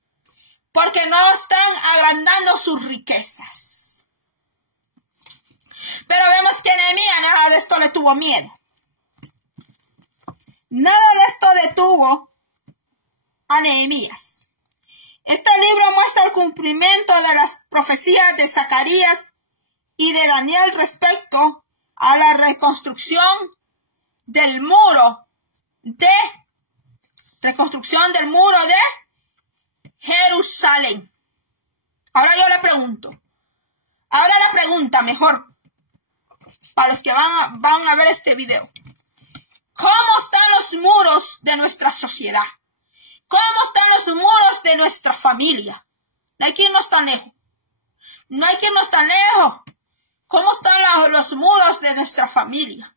porque no están agrandando sus riquezas. Pero vemos que Nehemías nada de esto le tuvo miedo. Nada de esto detuvo a Nehemías. Este libro muestra el cumplimiento de las profecías de Zacarías y de Daniel respecto a la reconstrucción del muro de Jerusalén. Ahora yo le pregunto, ahora la pregunta mejor para los que van a ver este video. ¿Cómo están los muros de nuestra sociedad? ¿Cómo están los muros de nuestra familia? No hay que irnos tan lejos. No hay que irnos tan lejos. ¿Cómo están los muros de nuestra familia?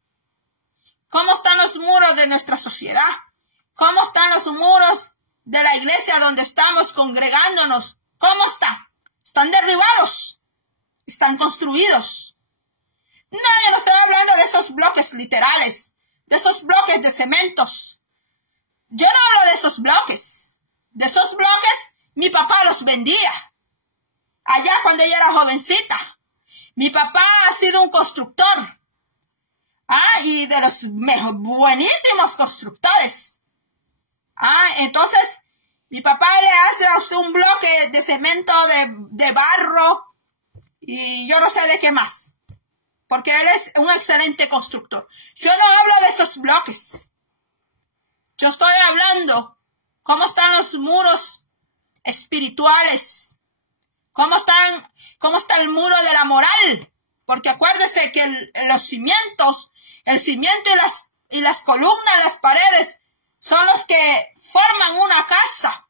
¿Cómo están los muros de nuestra sociedad? ¿Cómo están los muros de la iglesia donde estamos congregándonos? ¿Cómo están? ¿Están derribados? ¿Están construidos? No, yo no estoy hablando de esos bloques literales, de esos bloques de cementos. Yo no hablo de esos bloques. De esos bloques mi papá los vendía. Allá cuando ella era jovencita. Mi papá ha sido un constructor. Y de los buenísimos constructores. Entonces, mi papá le hace a usted un bloque de cemento, de barro, y yo no sé de qué más. Porque él es un excelente constructor. Yo no hablo de esos bloques. Yo estoy hablando cómo están los muros espirituales. ¿Cómo está el muro de la moral? Porque acuérdese que los cimientos, el cimiento y las columnas, las paredes, son los que forman una casa,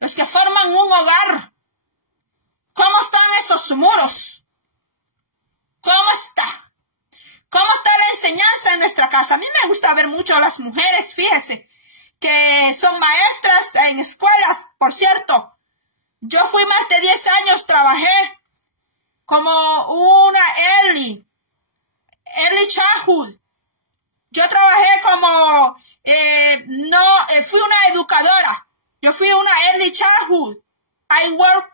los que forman un hogar. ¿Cómo están esos muros? ¿Cómo está? ¿Cómo está la enseñanza en nuestra casa? A mí me gusta ver mucho a las mujeres, fíjese, que son maestras en escuelas, por cierto. Yo fui más de 10 años, trabajé como una early childhood. Yo trabajé como, fui una educadora. Yo fui una early childhood. I work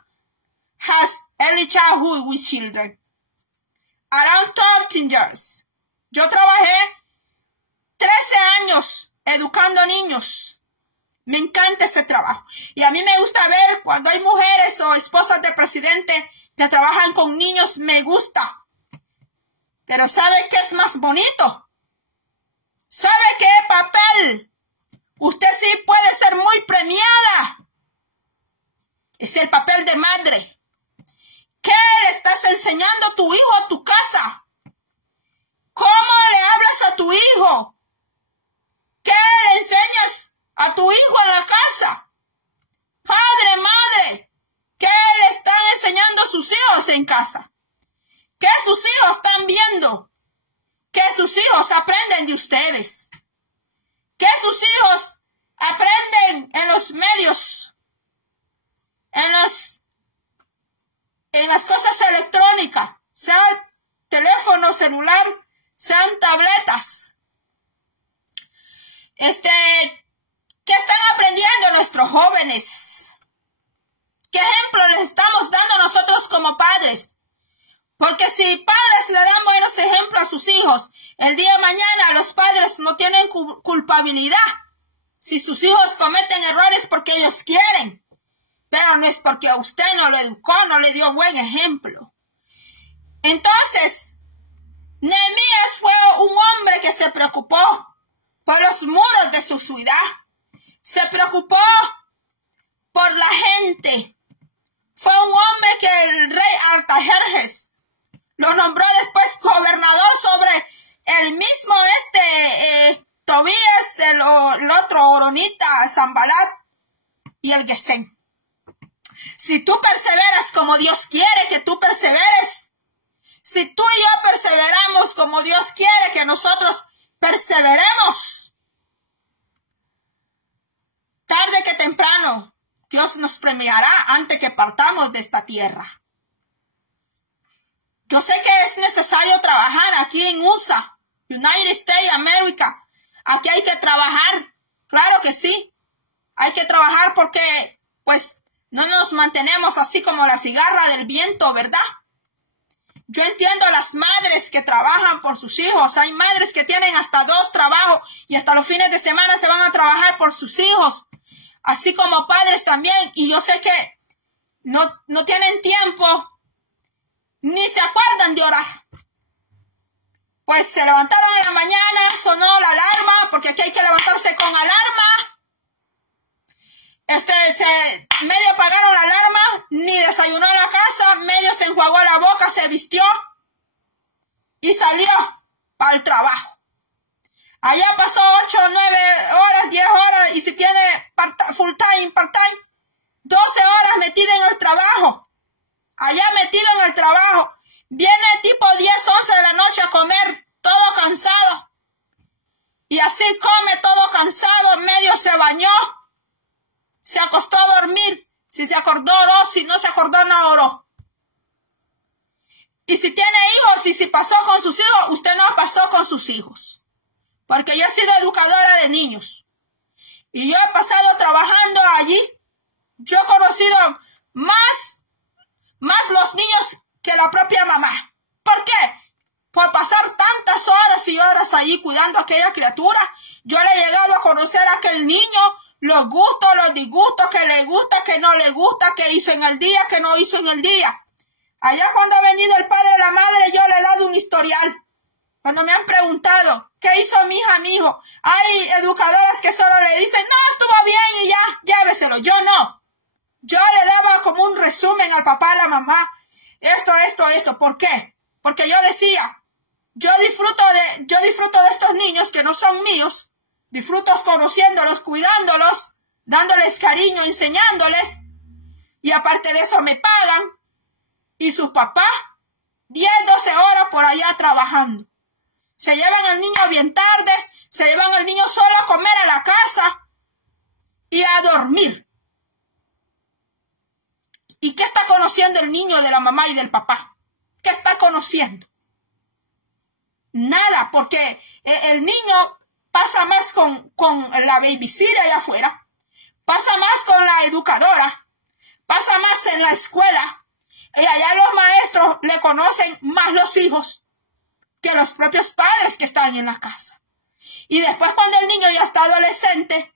as early childhood with children. Around 13 years. Yo trabajé 13 años educando niños. Me encanta ese trabajo. Y a mí me gusta ver cuando hay mujeres o esposas de presidente que trabajan con niños, me gusta. Pero ¿sabe qué es más bonito? ¿Sabe qué papel? Usted sí puede ser muy premiada. Es el papel de madre. ¿Qué le estás enseñando a tu hijo a tu casa? ¿Cómo le hablas a tu hijo? ¿Qué le enseñas a tu hijo en la casa? Padre, madre, ¿qué le están enseñando a sus hijos en casa? ¿Qué sus hijos están viendo? ¿Qué sus hijos aprenden de ustedes? ¿Qué sus hijos aprenden en los medios? En las cosas electrónicas, sea teléfono celular, sean tabletas. ¿Qué están aprendiendo nuestros jóvenes? ¿Qué ejemplo les estamos dando nosotros como padres? Porque si padres le dan buenos ejemplos a sus hijos, el día de mañana los padres no tienen culpabilidad. Si sus hijos cometen errores porque ellos quieren, pero no es porque a usted no lo educó, no le dio buen ejemplo. Entonces, Nehemías fue un hombre que se preocupó por los muros de su ciudad. Se preocupó por la gente. Fue un hombre que el rey Artajerjes lo nombró después gobernador sobre el mismo Tobías, el otro Oronita, Sanbalat y el Gesem. Si tú perseveras como Dios quiere que tú perseveres, si tú y yo perseveramos como Dios quiere que nosotros perseveremos, tarde que temprano Dios nos premiará antes que partamos de esta tierra. Yo sé que es necesario trabajar aquí en USA, United States America. Aquí hay que trabajar, claro que sí. Hay que trabajar porque, pues, no nos mantenemos así como la cigarra del viento, ¿verdad? Yo entiendo a las madres que trabajan por sus hijos. Hay madres que tienen hasta 2 trabajos y hasta los fines de semana se van a trabajar por sus hijos. Así como padres también. Y yo sé que no tienen tiempo ni se acuerdan de orar. Pues se levantaron en la mañana, sonó la alarma, porque aquí hay que levantarse con alarma. Medio apagaron la alarma, ni desayunó en la casa, medio se enjuagó la boca, se vistió y salió para el trabajo. Allá pasó 8, 9 horas, 10 horas, y si tiene full time, part time, 12 horas metido en el trabajo. Allá metido en el trabajo. Viene tipo 10, 11 de la noche a comer, todo cansado. Y así come todo cansado, medio se bañó. Se acostó a dormir. Si se acordó, oró. Si no se acordó, no oró. Y si tiene hijos, y si pasó con sus hijos, usted no pasó con sus hijos. Porque yo he sido educadora de niños. Y yo he pasado trabajando allí. Yo he conocido más los niños que la propia mamá. ¿Por qué? Por pasar tantas horas y horas allí cuidando a aquella criatura. Yo le he llegado a conocer a aquel niño, los gustos, los disgustos, que le gusta, que no le gusta, que hizo en el día, que no hizo en el día. Allá cuando ha venido el padre o la madre, yo le he dado un historial. Cuando me han preguntado, ¿qué hizo mi hija, mi hijo? Hay educadoras que solo le dicen, no, estuvo bien y ya, lléveselo. Yo no. Yo le daba como un resumen al papá, a la mamá. Esto. ¿Por qué? Porque yo decía, yo disfruto de estos niños que no son míos. Disfruto conociéndolos, cuidándolos, dándoles cariño, enseñándoles. Y aparte de eso me pagan. Y su papá, 10, 12 horas por allá trabajando. Se llevan al niño bien tarde, se llevan al niño solo a comer a la casa y a dormir. ¿Y qué está conociendo el niño de la mamá y del papá? ¿Qué está conociendo? Nada, porque el niño pasa más con la babysitter allá afuera, pasa más con la educadora, pasa más en la escuela, y allá los maestros le conocen más los hijos que los propios padres que están en la casa. Y después cuando el niño ya está adolescente,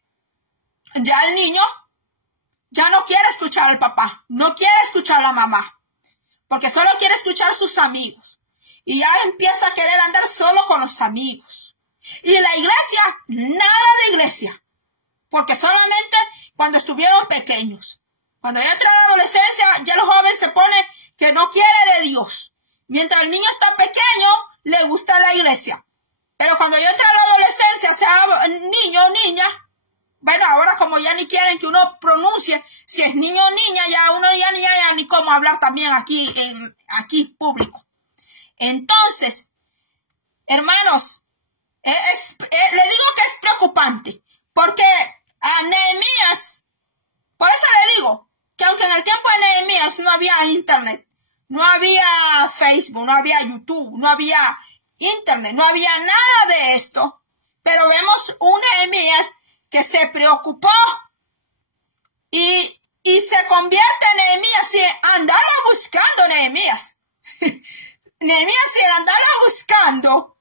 ya el niño ya no quiere escuchar al papá, no quiere escuchar a la mamá, porque solo quiere escuchar a sus amigos. Y ya empieza a querer andar solo con los amigos. Y la iglesia, nada de iglesia, porque solamente cuando estuvieron pequeños. Cuando ya entra la adolescencia, ya los jóvenes se pone que no quiere de Dios. Mientras el niño está pequeño, le gusta la iglesia. Pero cuando ya entra la adolescencia, sea niño o niña, bueno, ahora como ya ni quieren que uno pronuncie si es niño o niña, ya uno ya ni cómo hablar también aquí público. Entonces, hermanos, le digo que es preocupante, porque a Nehemías, por eso le digo que aunque en el tiempo de Nehemías no había internet, No había Facebook, no había YouTube, no había Internet, no había nada de esto. Pero vemos un Nehemías que se preocupó y se convierte en Nehemías y andaba buscando Nehemías. Nehemías se andaba buscando,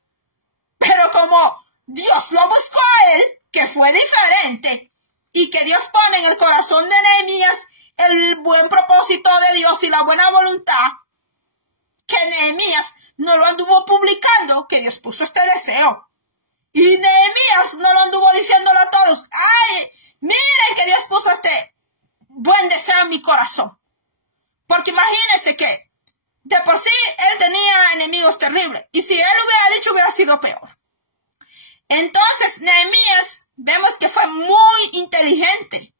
pero como Dios lo buscó a él, que fue diferente, y que Dios pone en el corazón de Nehemías el buen propósito de Dios y la buena voluntad, que Nehemías no lo anduvo publicando, que Dios puso este deseo. Y Nehemías no lo anduvo diciéndolo a todos. ¡Ay! Miren que Dios puso este buen deseo en mi corazón. Porque imagínense que de por sí él tenía enemigos terribles. Y si él hubiera dicho, hubiera sido peor. Entonces, Nehemías, vemos que fue muy inteligente.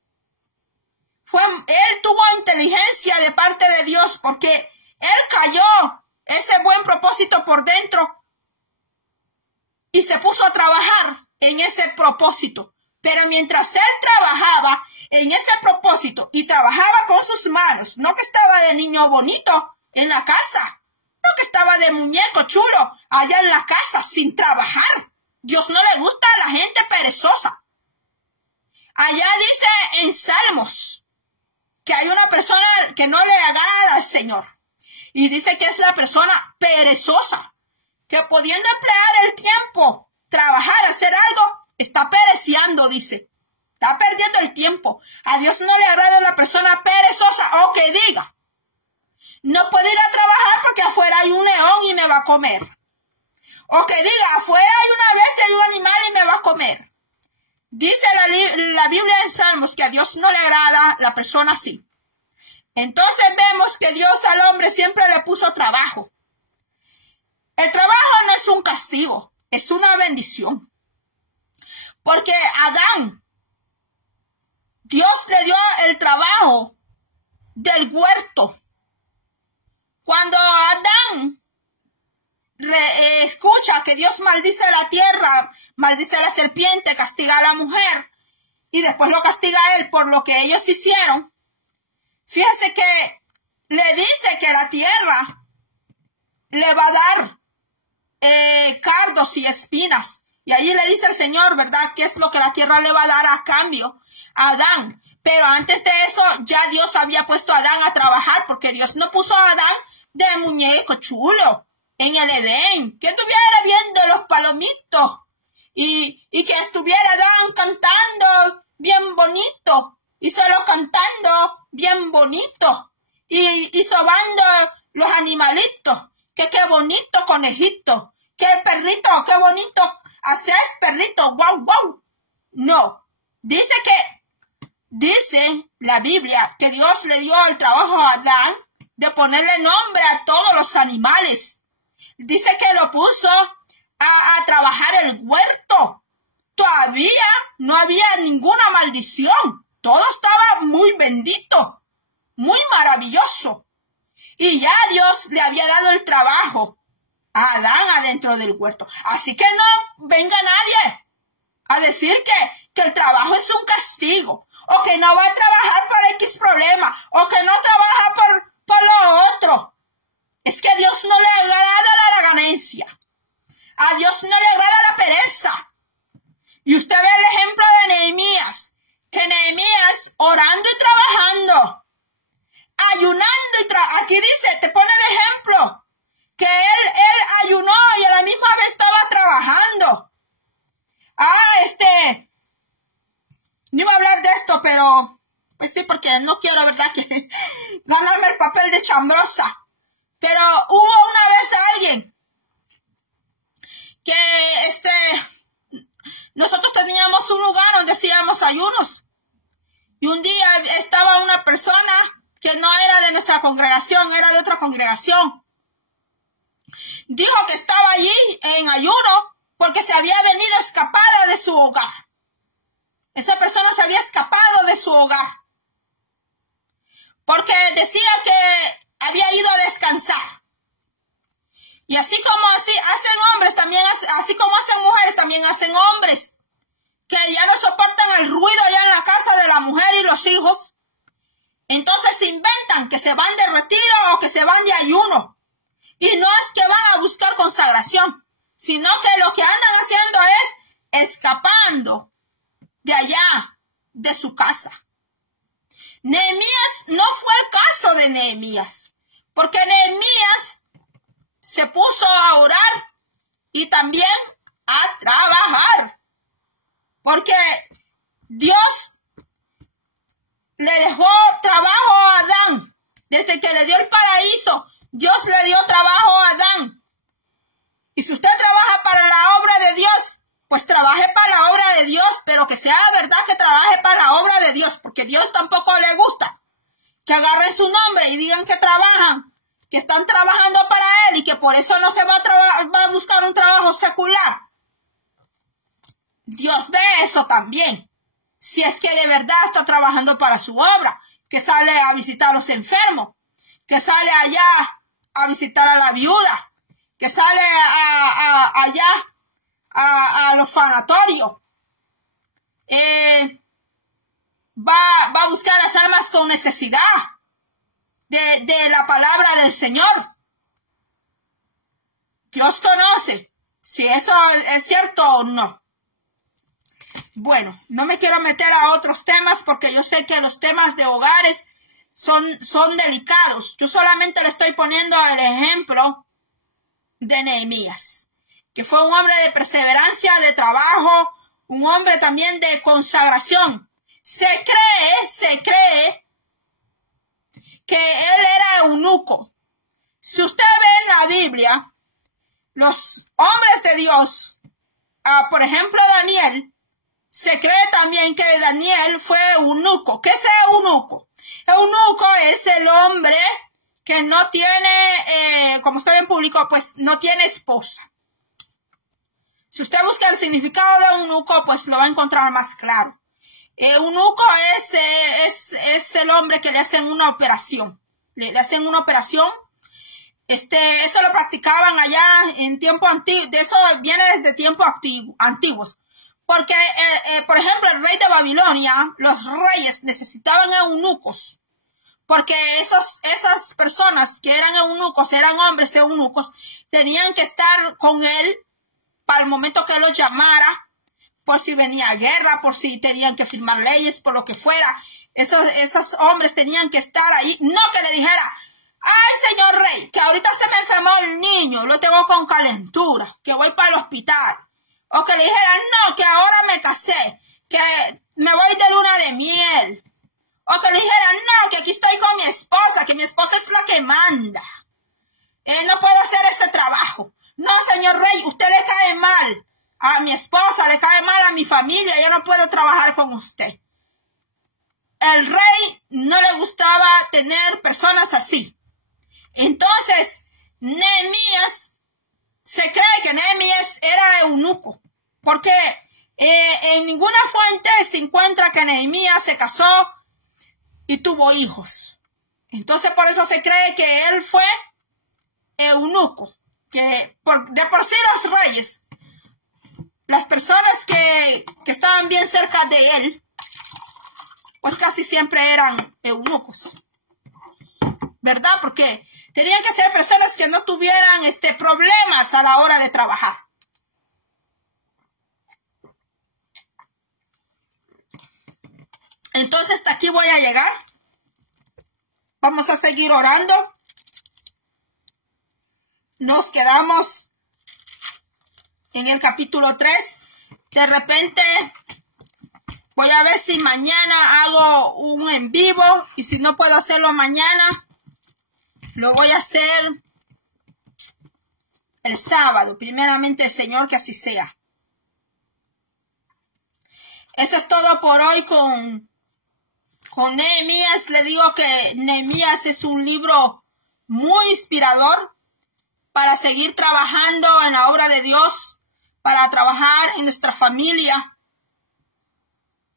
Él tuvo inteligencia de parte de Dios porque él cayó ese buen propósito por dentro y se puso a trabajar en ese propósito. Pero mientras él trabajaba en ese propósito y trabajaba con sus manos, no que estaba de niño bonito en la casa, no que estaba de muñeco chulo allá en la casa sin trabajar. Dios no le gusta a la gente perezosa. Allá dice en Salmos que hay una persona que no le agrada al Señor. Y dice que es la persona perezosa, que pudiendo emplear el tiempo, trabajar, hacer algo, está pereciendo, dice. Está perdiendo el tiempo. A Dios no le agrada la persona perezosa o que diga, no puedo ir a trabajar porque afuera hay un león y me va a comer. O que diga, afuera hay una bestia y un animal y me va a comer. Dice la Biblia en Salmos que a Dios no le agrada la persona así. Entonces vemos que Dios al hombre siempre le puso trabajo. El trabajo no es un castigo, es una bendición. Porque Adán, Dios le dio el trabajo del huerto. Cuando Adán escucha que Dios maldice la tierra, maldice a la serpiente, castiga a la mujer y después lo castiga a él por lo que ellos hicieron, fíjese que le dice que la tierra le va a dar cardos y espinas. Y allí le dice el Señor, ¿verdad? ¿Qué es lo que la tierra le va a dar a cambio a Adán? Pero antes de eso ya Dios había puesto a Adán a trabajar, porque Dios no puso a Adán de muñeco chulo en el Edén, que estuviera viendo los palomitos y que estuviera Adán cantando bien bonito y solo cantando bien bonito y sobando los animalitos, que qué bonito conejito, que el perrito, qué bonito haces perrito, guau, guau. No, dice la Biblia que Dios le dio el trabajo a Adán de ponerle nombre a todos los animales. Dice que lo puso a trabajar el huerto. Todavía no había ninguna maldición. Todo estaba muy bendito, muy maravilloso. Y ya Dios le había dado el trabajo a Adán adentro del huerto. Así que no venga nadie a decir que el trabajo es un castigo, o que no va a trabajar por X problema, o que no trabaja por lo otro. Es que a Dios no le agrada la ganancia. A Dios no le agrada la pereza. Y usted ve el ejemplo de Nehemías, que Nehemías orando y trabajando, ayunando y aquí dice, te pone de ejemplo, que él ayunó y a la misma vez estaba trabajando. No iba a hablar de esto, pero pues sí, porque no quiero, ¿verdad?, que ganarme el papel de chambrosa. Pero hubo una vez alguien que nosotros teníamos un lugar donde hacíamos ayunos. Y un día estaba una persona que no era de nuestra congregación, era de otra congregación. Dijo que estaba allí en ayuno porque se había venido escapada de su hogar. Esa persona se había escapado de su hogar porque decía que había ido a descansar. Y así como así hacen hombres, también así como hacen mujeres, también hacen hombres, que ya no soportan el ruido allá en la casa de la mujer y los hijos. Entonces se inventan que se van de retiro o que se van de ayuno consagración, sino que lo que andan haciendo es escapando de allá, de su casa. Nehemías no fue el caso de Nehemías, porque Nehemías se puso a orar y también a trabajar, porque Dios le dejó trabajo a Adán. Desde que le dio el paraíso, Dios le dio trabajo a Adán. Y si usted trabaja para la obra de Dios, pues trabaje para la obra de Dios, pero que sea verdad que trabaje para la obra de Dios, porque Dios tampoco le gusta que agarren su nombre y digan que trabajan, que están trabajando para Él y que por eso no se va a buscar un trabajo secular. Dios ve eso también. Si es que de verdad está trabajando para su obra, que sale a visitar a los enfermos, que sale allá a visitar a la viuda, que sale allá a los sanatorios, va a buscar las almas con necesidad de la palabra del Señor. Dios conoce si eso es cierto o no. Bueno, no me quiero meter a otros temas porque yo sé que los temas de hogares son delicados. Yo solamente le estoy poniendo el ejemplo de Nehemías, que fue un hombre de perseverancia, de trabajo, un hombre también de consagración. Se cree que él era eunuco. Si usted ve en la Biblia, los hombres de Dios, por ejemplo Daniel, se cree también que Daniel fue eunuco. ¿Qué es eunuco? Eunuco es el hombre que no tiene, como estoy en público, pues no tiene esposa. Si usted busca el significado de eunuco, pues lo va a encontrar más claro. Eunuco es el hombre que le hacen una operación. Le hacen una operación. Eso lo practicaban allá en tiempo antiguo. De eso viene desde tiempos antiguos. Porque, por ejemplo, el rey de Babilonia, los reyes necesitaban eunucos. Porque esas personas que eran eunucos, eran hombres eunucos, tenían que estar con él para el momento que él los llamara, por si venía guerra, por si tenían que firmar leyes, por lo que fuera. Esos hombres tenían que estar ahí. No que le dijera, ay, señor rey, que ahorita se me enfermó el niño, lo tengo con calentura, que voy para el hospital. O que le dijeran, no, que ahora me casé, que me voy de luna de miel. O que le dijeran, no, que aquí estoy con mi esposa, que mi esposa es la que manda. No puedo hacer ese trabajo. No, señor rey, usted le cae mal a mi esposa, le cae mal a mi familia, yo no puedo trabajar con usted. El rey no le gustaba tener personas así. Entonces, Nehemías, se cree que Nehemías era eunuco, porque en ninguna fuente se encuentra que Nehemías se casó y tuvo hijos. Entonces, por eso se cree que él fue eunuco, que de por sí los reyes, las personas que estaban bien cerca de él, pues casi siempre eran eunucos, ¿verdad? Porque tenían que ser personas que no tuvieran problemas a la hora de trabajar. Entonces, hasta aquí voy a llegar. Vamos a seguir orando. Nos quedamos en el capítulo 3. De repente voy a ver si mañana hago un en vivo. Y si no puedo hacerlo mañana, lo voy a hacer el sábado. Primeramente, Señor, que así sea. Eso es todo por hoy con Nehemías. Le digo que Nehemías es un libro muy inspirador para seguir trabajando en la obra de Dios, para trabajar en nuestra familia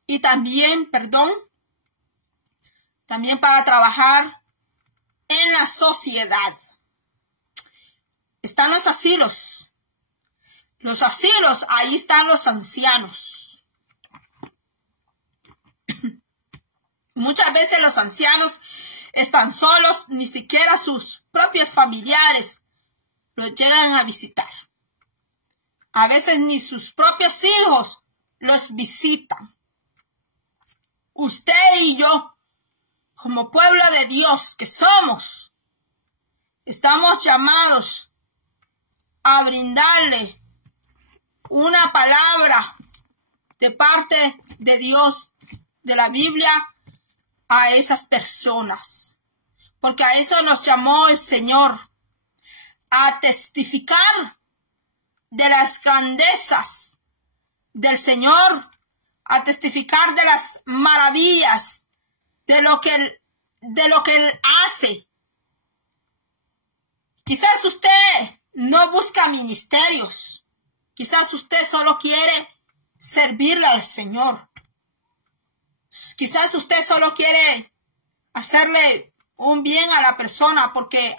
y también para trabajar en la sociedad. Están los asilos. Los asilos, ahí están los ancianos. Muchas veces los ancianos están solos, ni siquiera sus propios familiares los llegan a visitar. A veces ni sus propios hijos los visitan. Usted y yo, como pueblo de Dios que somos, estamos llamados a brindarle una palabra de parte de Dios, de la Biblia, a esas personas. Porque a eso nos llamó el Señor, a testificar de las grandezas del Señor, a testificar de las maravillas, de lo que Él hace. Quizás usted no busca ministerios. Quizás usted solo quiere servirle al Señor. Quizás usted solo quiere hacerle un bien a la persona, porque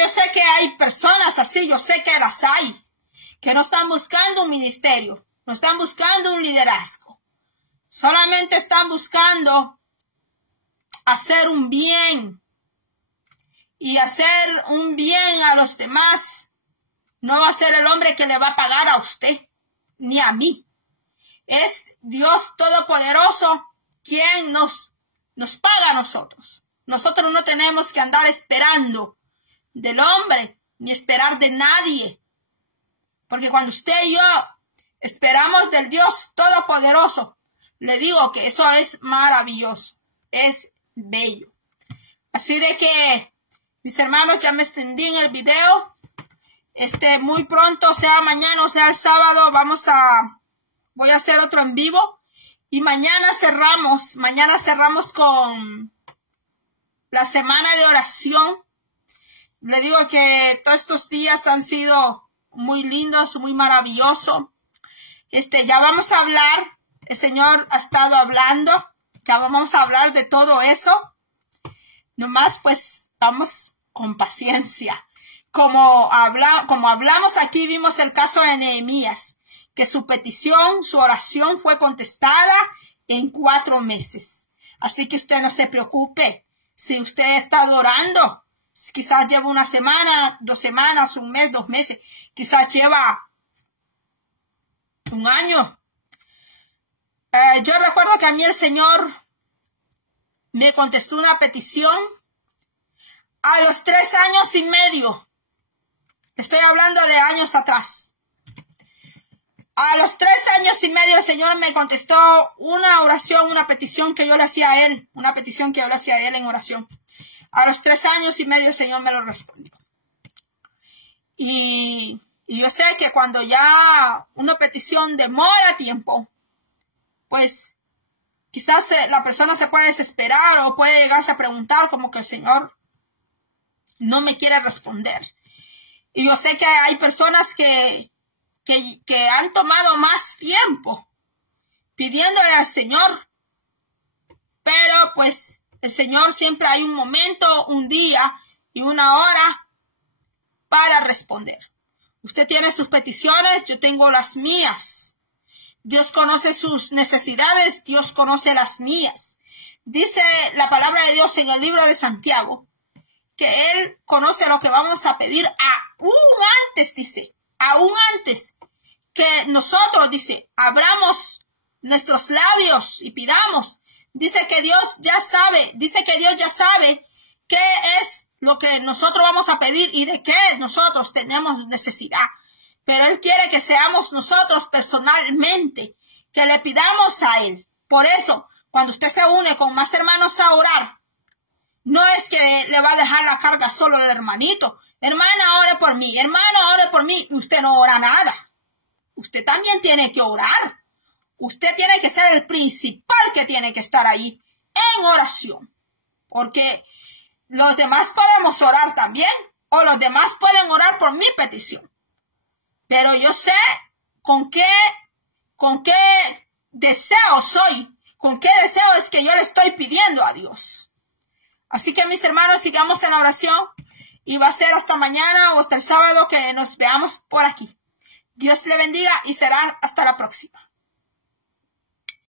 yo sé que hay personas así, yo sé que las hay, que no están buscando un ministerio, no están buscando un liderazgo. Solamente están buscando hacer un bien. Y hacer un bien a los demás no va a ser el hombre que le va a pagar a usted, ni a mí. Es Dios Todopoderoso quien nos paga a nosotros. Nosotros no tenemos que andar esperando del hombre, ni esperar de nadie. Porque cuando usted y yo esperamos del Dios Todopoderoso, le digo que eso es maravilloso, es bello. Así de que, mis hermanos, ya me extendí en el video. Muy pronto, sea mañana o sea el sábado, voy a hacer otro en vivo. Y mañana cerramos con la semana de oración. Le digo que todos estos días han sido muy lindos, muy maravillosos. Ya vamos a hablar, el Señor ha estado hablando, ya vamos a hablar de todo eso. Nomás pues vamos con paciencia. Como hablamos aquí, vimos el caso de Nehemías, que su petición, su oración fue contestada en 4 meses. Así que usted no se preocupe. Si usted está orando, quizás lleva una semana, 2 semanas, 1 mes, 2 meses, quizás lleva 1 año. Yo recuerdo que a mí el Señor me contestó una petición a los 3 años y medio. Estoy hablando de años atrás. A los 3 años y medio el Señor me contestó una oración, una petición que yo le hacía a Él. Una petición que yo le hacía a Él en oración. A los 3 años y medio el Señor me lo respondió. Y yo sé que cuando ya una petición demora tiempo, pues quizás la persona se puede desesperar o puede llegarse a preguntar como que el Señor no me quiere responder. Y yo sé que hay personas que han tomado más tiempo pidiéndole al Señor. Pero pues el Señor siempre hay un momento, un día y una hora para responder. Usted tiene sus peticiones, yo tengo las mías. Dios conoce sus necesidades, Dios conoce las mías. Dice la palabra de Dios en el libro de Santiago, que Él conoce lo que vamos a pedir aún antes que nosotros, dice, abramos nuestros labios y pidamos. Dice que Dios ya sabe qué es lo que nosotros vamos a pedir y de qué nosotros tenemos necesidad. Pero Él quiere que seamos nosotros personalmente, que le pidamos a Él. Por eso, cuando usted se une con más hermanos a orar, no es que le va a dejar la carga solo al hermanito. Hermana, ore por mí. Hermano, ore por mí. Y usted no ora nada. Usted también tiene que orar. Usted tiene que ser el principal que tiene que estar ahí en oración. Porque los demás podemos orar también. O los demás pueden orar por mi petición. Pero yo sé con qué deseo soy. Con qué deseo es que yo le estoy pidiendo a Dios. Así que mis hermanos, sigamos en la oración y va a ser hasta mañana o hasta el sábado que nos veamos por aquí. Dios le bendiga y será hasta la próxima.